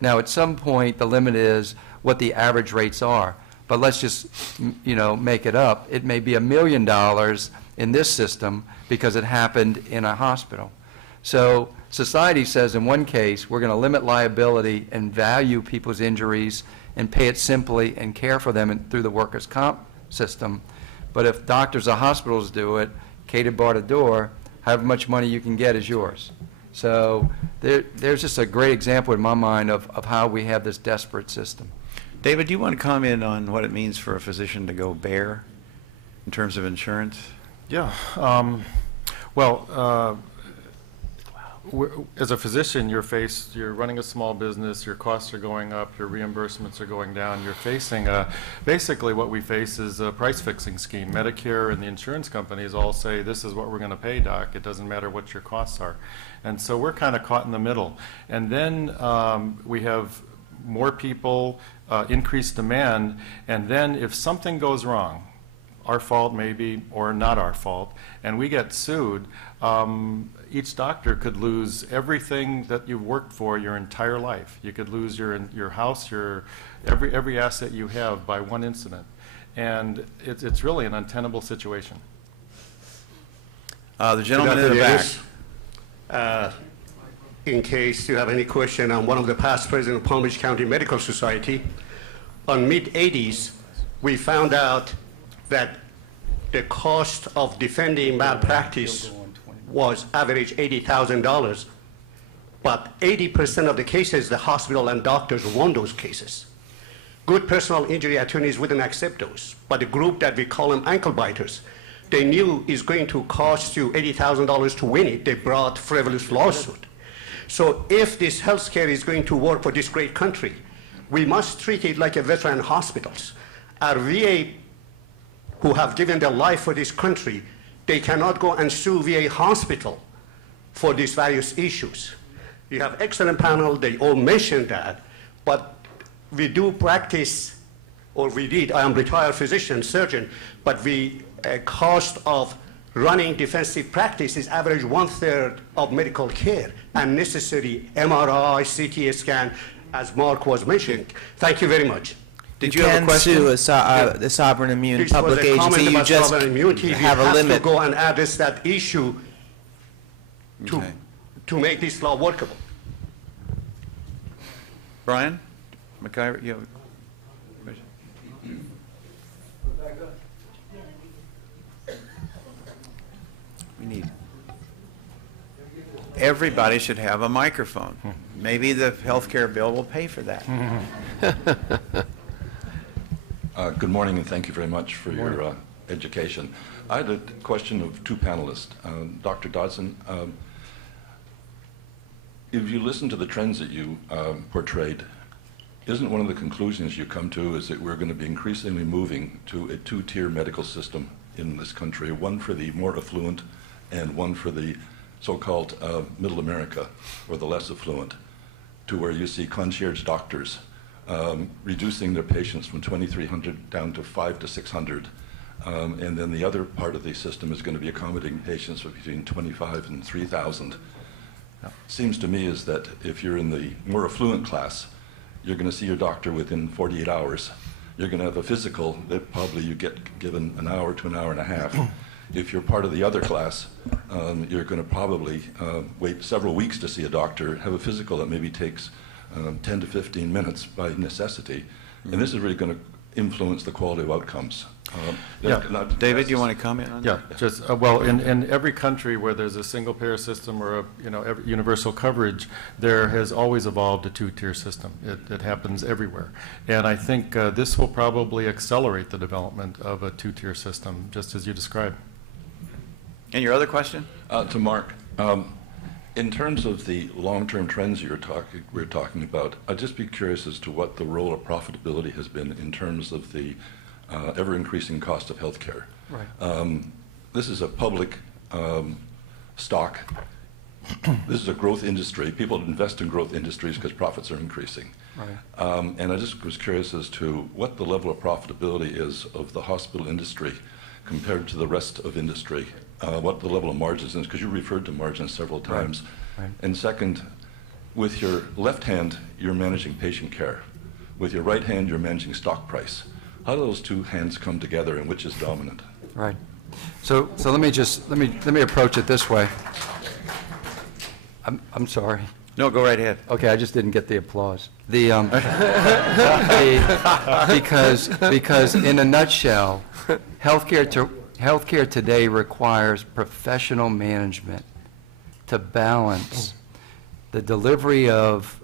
Now, at some point, the limit is what the average rates are. But let's just, make it up. It may be $1 million in this system because it happened in a hospital. So society says in one case, we're going to limit liability and value people's injuries and pay it simply and care for them through the workers' comp system. But if doctors or hospitals do it, catered bar to door, however much money you can get is yours. So there's just a great example in my mind of how we have this desperate system. David, do you want to comment on what it means for a physician to go bare in terms of insurance? Yeah. As a physician, you're running a small business, your costs are going up, your reimbursements are going down, you're facing basically what we face is a price fixing scheme. Medicare and the insurance companies all say, this is what we're going to pay, doc, it doesn't matter what your costs are. And so we're kind of caught in the middle. And then we have more people, increased demand, and then if something goes wrong, our fault maybe, or not our fault, and we get sued, each doctor could lose everything that you've worked for your entire life. You could lose your house, every asset you have by one incident. And it's really an untenable situation. The gentleman in the back. In case you have any question, I'm one of the past presidents of Palm Beach County Medical Society. On mid-'80s, we found out that the cost of defending malpractice was average $80,000, but 80% of the cases, the hospital and doctors won those cases. Good personal injury attorneys wouldn't accept those, but the group that we call them ankle biters, they knew it's going to cost you $80,000 to win it. They brought frivolous lawsuit. So if this health care is going to work for this great country, we must treat it like a veteran hospitals. Our VA, who have given their life for this country, they cannot go and sue VA hospital for these various issues. You have excellent panel, they all mentioned that, but we do practice, or we did, I am retired physician, surgeon, but cost of running defensive practice is average 1/3 of medical care and necessary MRI, CT scan, as Mark was mentioning. Thank you very much. Did you have a question? Sue the sovereign immune This public was a agency. comment You about just sovereign immunity. have we a limit. to go and address that issue to make this law workable. Brian McIver, you have we need. Everybody should have a microphone. Maybe the health care bill will pay for that. Good morning, and thank you very much for your education. I had a question of two panelists. Dr. Dodson, if you listen to the trends that you portrayed, isn't one of the conclusions you come to is that we're going to be increasingly moving to a two-tier medical system in this country, one for the more affluent and one for the so-called middle America, or the less affluent, to where you see concierge doctors reducing their patients from 2,300 down to 500 to 600. And then the other part of the system is going to be accommodating patients with between 25 and 3,000. Seems to me is that if you're in the more affluent class, you're going to see your doctor within 48 hours. you're going to have a physical that probably you get given an hour to an hour and a half. If you're part of the other class, you're going to probably wait several weeks to see a doctor, have a physical that maybe takes 10 to 15 minutes by necessity. And this is really going to influence the quality of outcomes. David, you want to comment on that? Yeah, just, well, in every country where there's a single-payer system or a, universal coverage, there has always evolved a two-tier system. It happens everywhere. And I think this will probably accelerate the development of a two-tier system, just as you described. And your other question? To Mark, in terms of the long-term trends we're talking about, I'd just be curious as to what the role of profitability has been in terms of the ever-increasing cost of health care. Right. This is a public stock. This is a growth industry. People invest in growth industries because profits are increasing. Right. And I just was curious as to what the level of profitability is of the hospital industry compared to the rest of industry, what the level of margins is, because you referred to margins several times. Right. And second, with your left hand, you're managing patient care. With your right hand, you're managing stock price. How do those two hands come together, and which is dominant? Right. So let me approach it this way. I'm sorry. No, go right ahead. Okay, I just didn't get the applause. Because in a nutshell, healthcare today requires professional management to balance the delivery of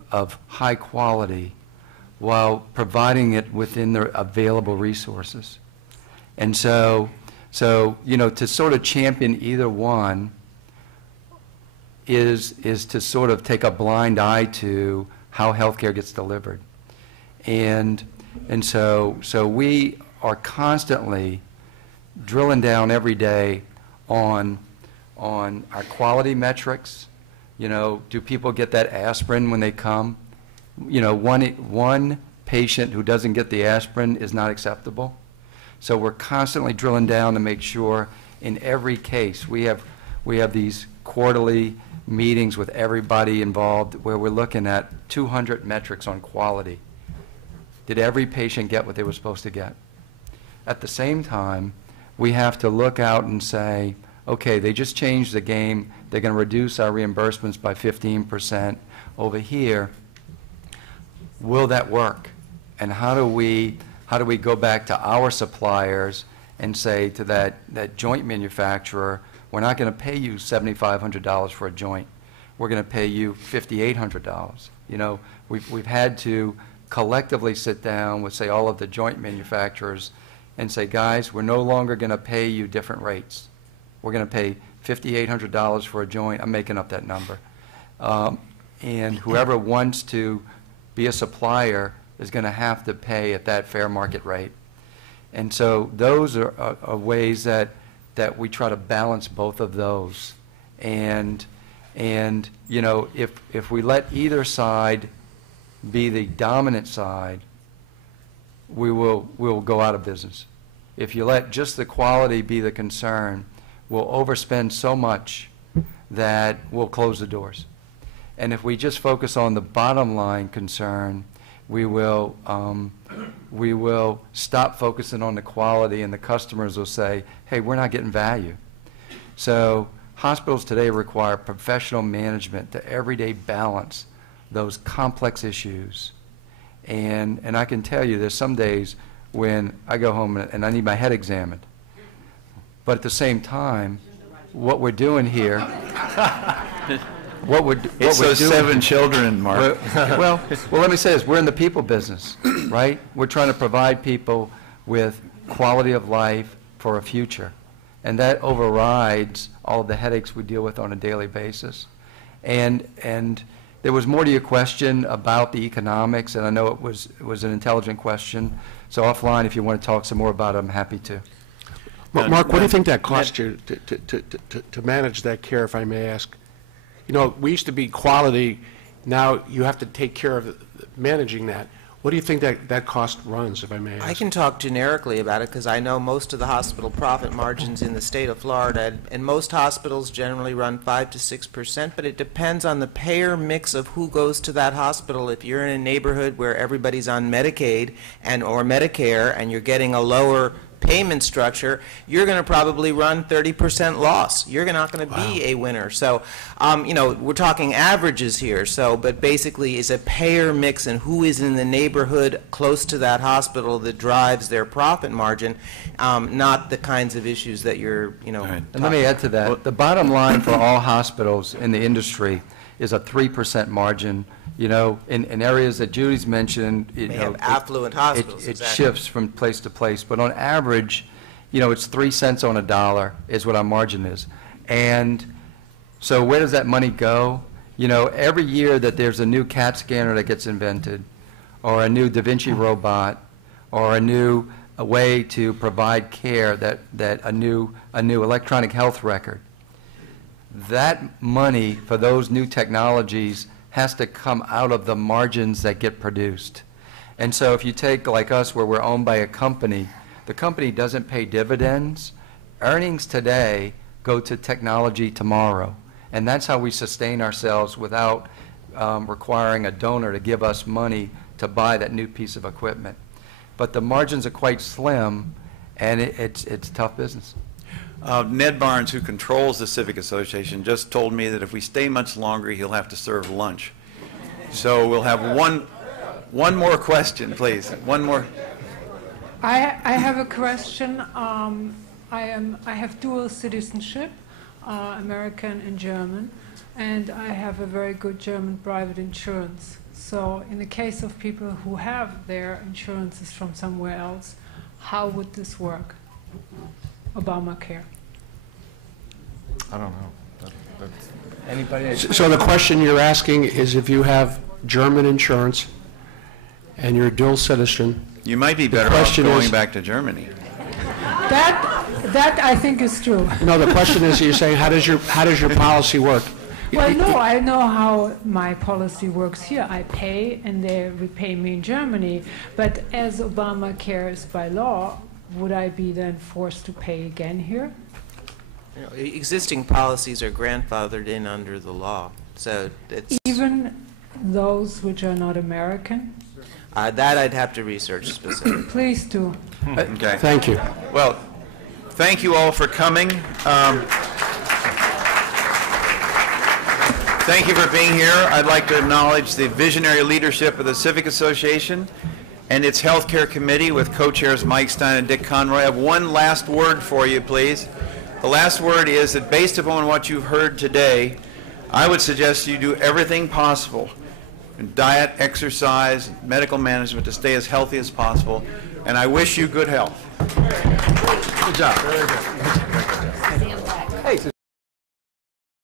high quality while providing it within their available resources. And so to sort of champion either one is to sort of take a blind eye to how healthcare gets delivered. And so we are constantly drilling down every day on our quality metrics. Do people get that aspirin when they come? One patient who doesn't get the aspirin is not acceptable. So we're constantly drilling down to make sure in every case we have these quarterly meetings with everybody involved where we're looking at 200 metrics on quality. Did every patient get what they were supposed to get? At the same time, we have to look out and say, okay, they just changed the game. They're going to reduce our reimbursements by 15% over here. Will that work? And how do we go back to our suppliers and say to that joint manufacturer, we're not going to pay you $7,500 for a joint. We're going to pay you $5,800. We've had to collectively sit down with, say, all of the joint manufacturers and say, guys, we're no longer going to pay you different rates. We're going to pay $5,800 for a joint. I'm making up that number. And whoever wants to be a supplier is going to have to pay at that fair market rate. And so those are ways that we try to balance both of those. And if we let either side be the dominant side, we'll go out of business. If you let just the quality be the concern, we'll overspend so much that we'll close the doors. And if we just focus on the bottom line concern, we will stop focusing on the quality, and the customers will say, hey, we're not getting value. So hospitals today require professional management to everyday balance those complex issues. And I can tell you there's some days when I go home and I need my head examined. But at the same time, what we're doing here, It's those 7 children, Mark. Well, let me say this. We're in the people business, right? We're trying to provide people with quality of life for a future. And that overrides all of the headaches we deal with on a daily basis. And there was more to your question about the economics, and I know it was an intelligent question. So offline, if you want to talk some more about it, I'm happy to. Mark, what do you think that costs you to manage that care, if I may ask? We used to be quality. Now you have to take care of managing that. What do you think that cost runs, if I may ask? I can talk generically about it because I know most of the hospital profit margins in the state of Florida, and most hospitals generally run 5 to 6%, but it depends on the payer mix of who goes to that hospital. If you're in a neighborhood where everybody's on Medicaid or Medicare and you're getting a lower payment structure, you're going to probably run 30% loss. You're not going to be a winner. So, we're talking averages here. So, but basically, it's a payer mix and who is in the neighborhood close to that hospital that drives their profit margin, not the kinds of issues that you're, And let me add to that. The bottom line for all hospitals in the industry is a 3% margin. In areas that Judy's mentioned, have affluent hospitals. It exactly. shifts from place to place, but on average, it's 3 cents on a dollar is what our margin is. And so where does that money go? Every year that there's a new CAT scanner that gets invented, or a new Da Vinci robot, or a way to provide care, that a new electronic health record, that money for those new technologies has to come out of the margins that get produced. And so if you take, like us, where we're owned by a company, the company doesn't pay dividends. Earnings today go to technology tomorrow. And that's how we sustain ourselves without requiring a donor to give us money to buy that new piece of equipment. But the margins are quite slim, and it's tough business. Ned Barnes, who controls the Civic Association, just told me that if we stay much longer, he'll have to serve lunch. So we'll have one more question, please. One more. I have a question. I have dual citizenship, American and German, and I have a very good German private insurance. So in the case of people who have their insurances from somewhere else, how would this work? Obamacare. I don't know. Anybody? So the question you're asking is if you have German insurance and you're a dual citizen. You might be better off going back to Germany. That I think is true. No, the question is, you're saying, how does your policy work? Well, no, I know how my policy works here. I pay and they repay me in Germany. But as Obamacare is by law, would I be then forced to pay again here? Existing policies are grandfathered in under the law. So it's Even those which are not American? that I'd have to research specifically. Please do. Okay. Thank you. Well, thank you all for coming. Thank you for being here. I'd like to acknowledge the visionary leadership of the Civic Association and its Healthcare Committee with co-chairs Mike Stein and Dick Conroy. I have one last word for you, please. The last word is that based upon what you've heard today, I would suggest you do everything possible in diet, exercise, medical management to stay as healthy as possible. And I wish you good health. Good job. Very good.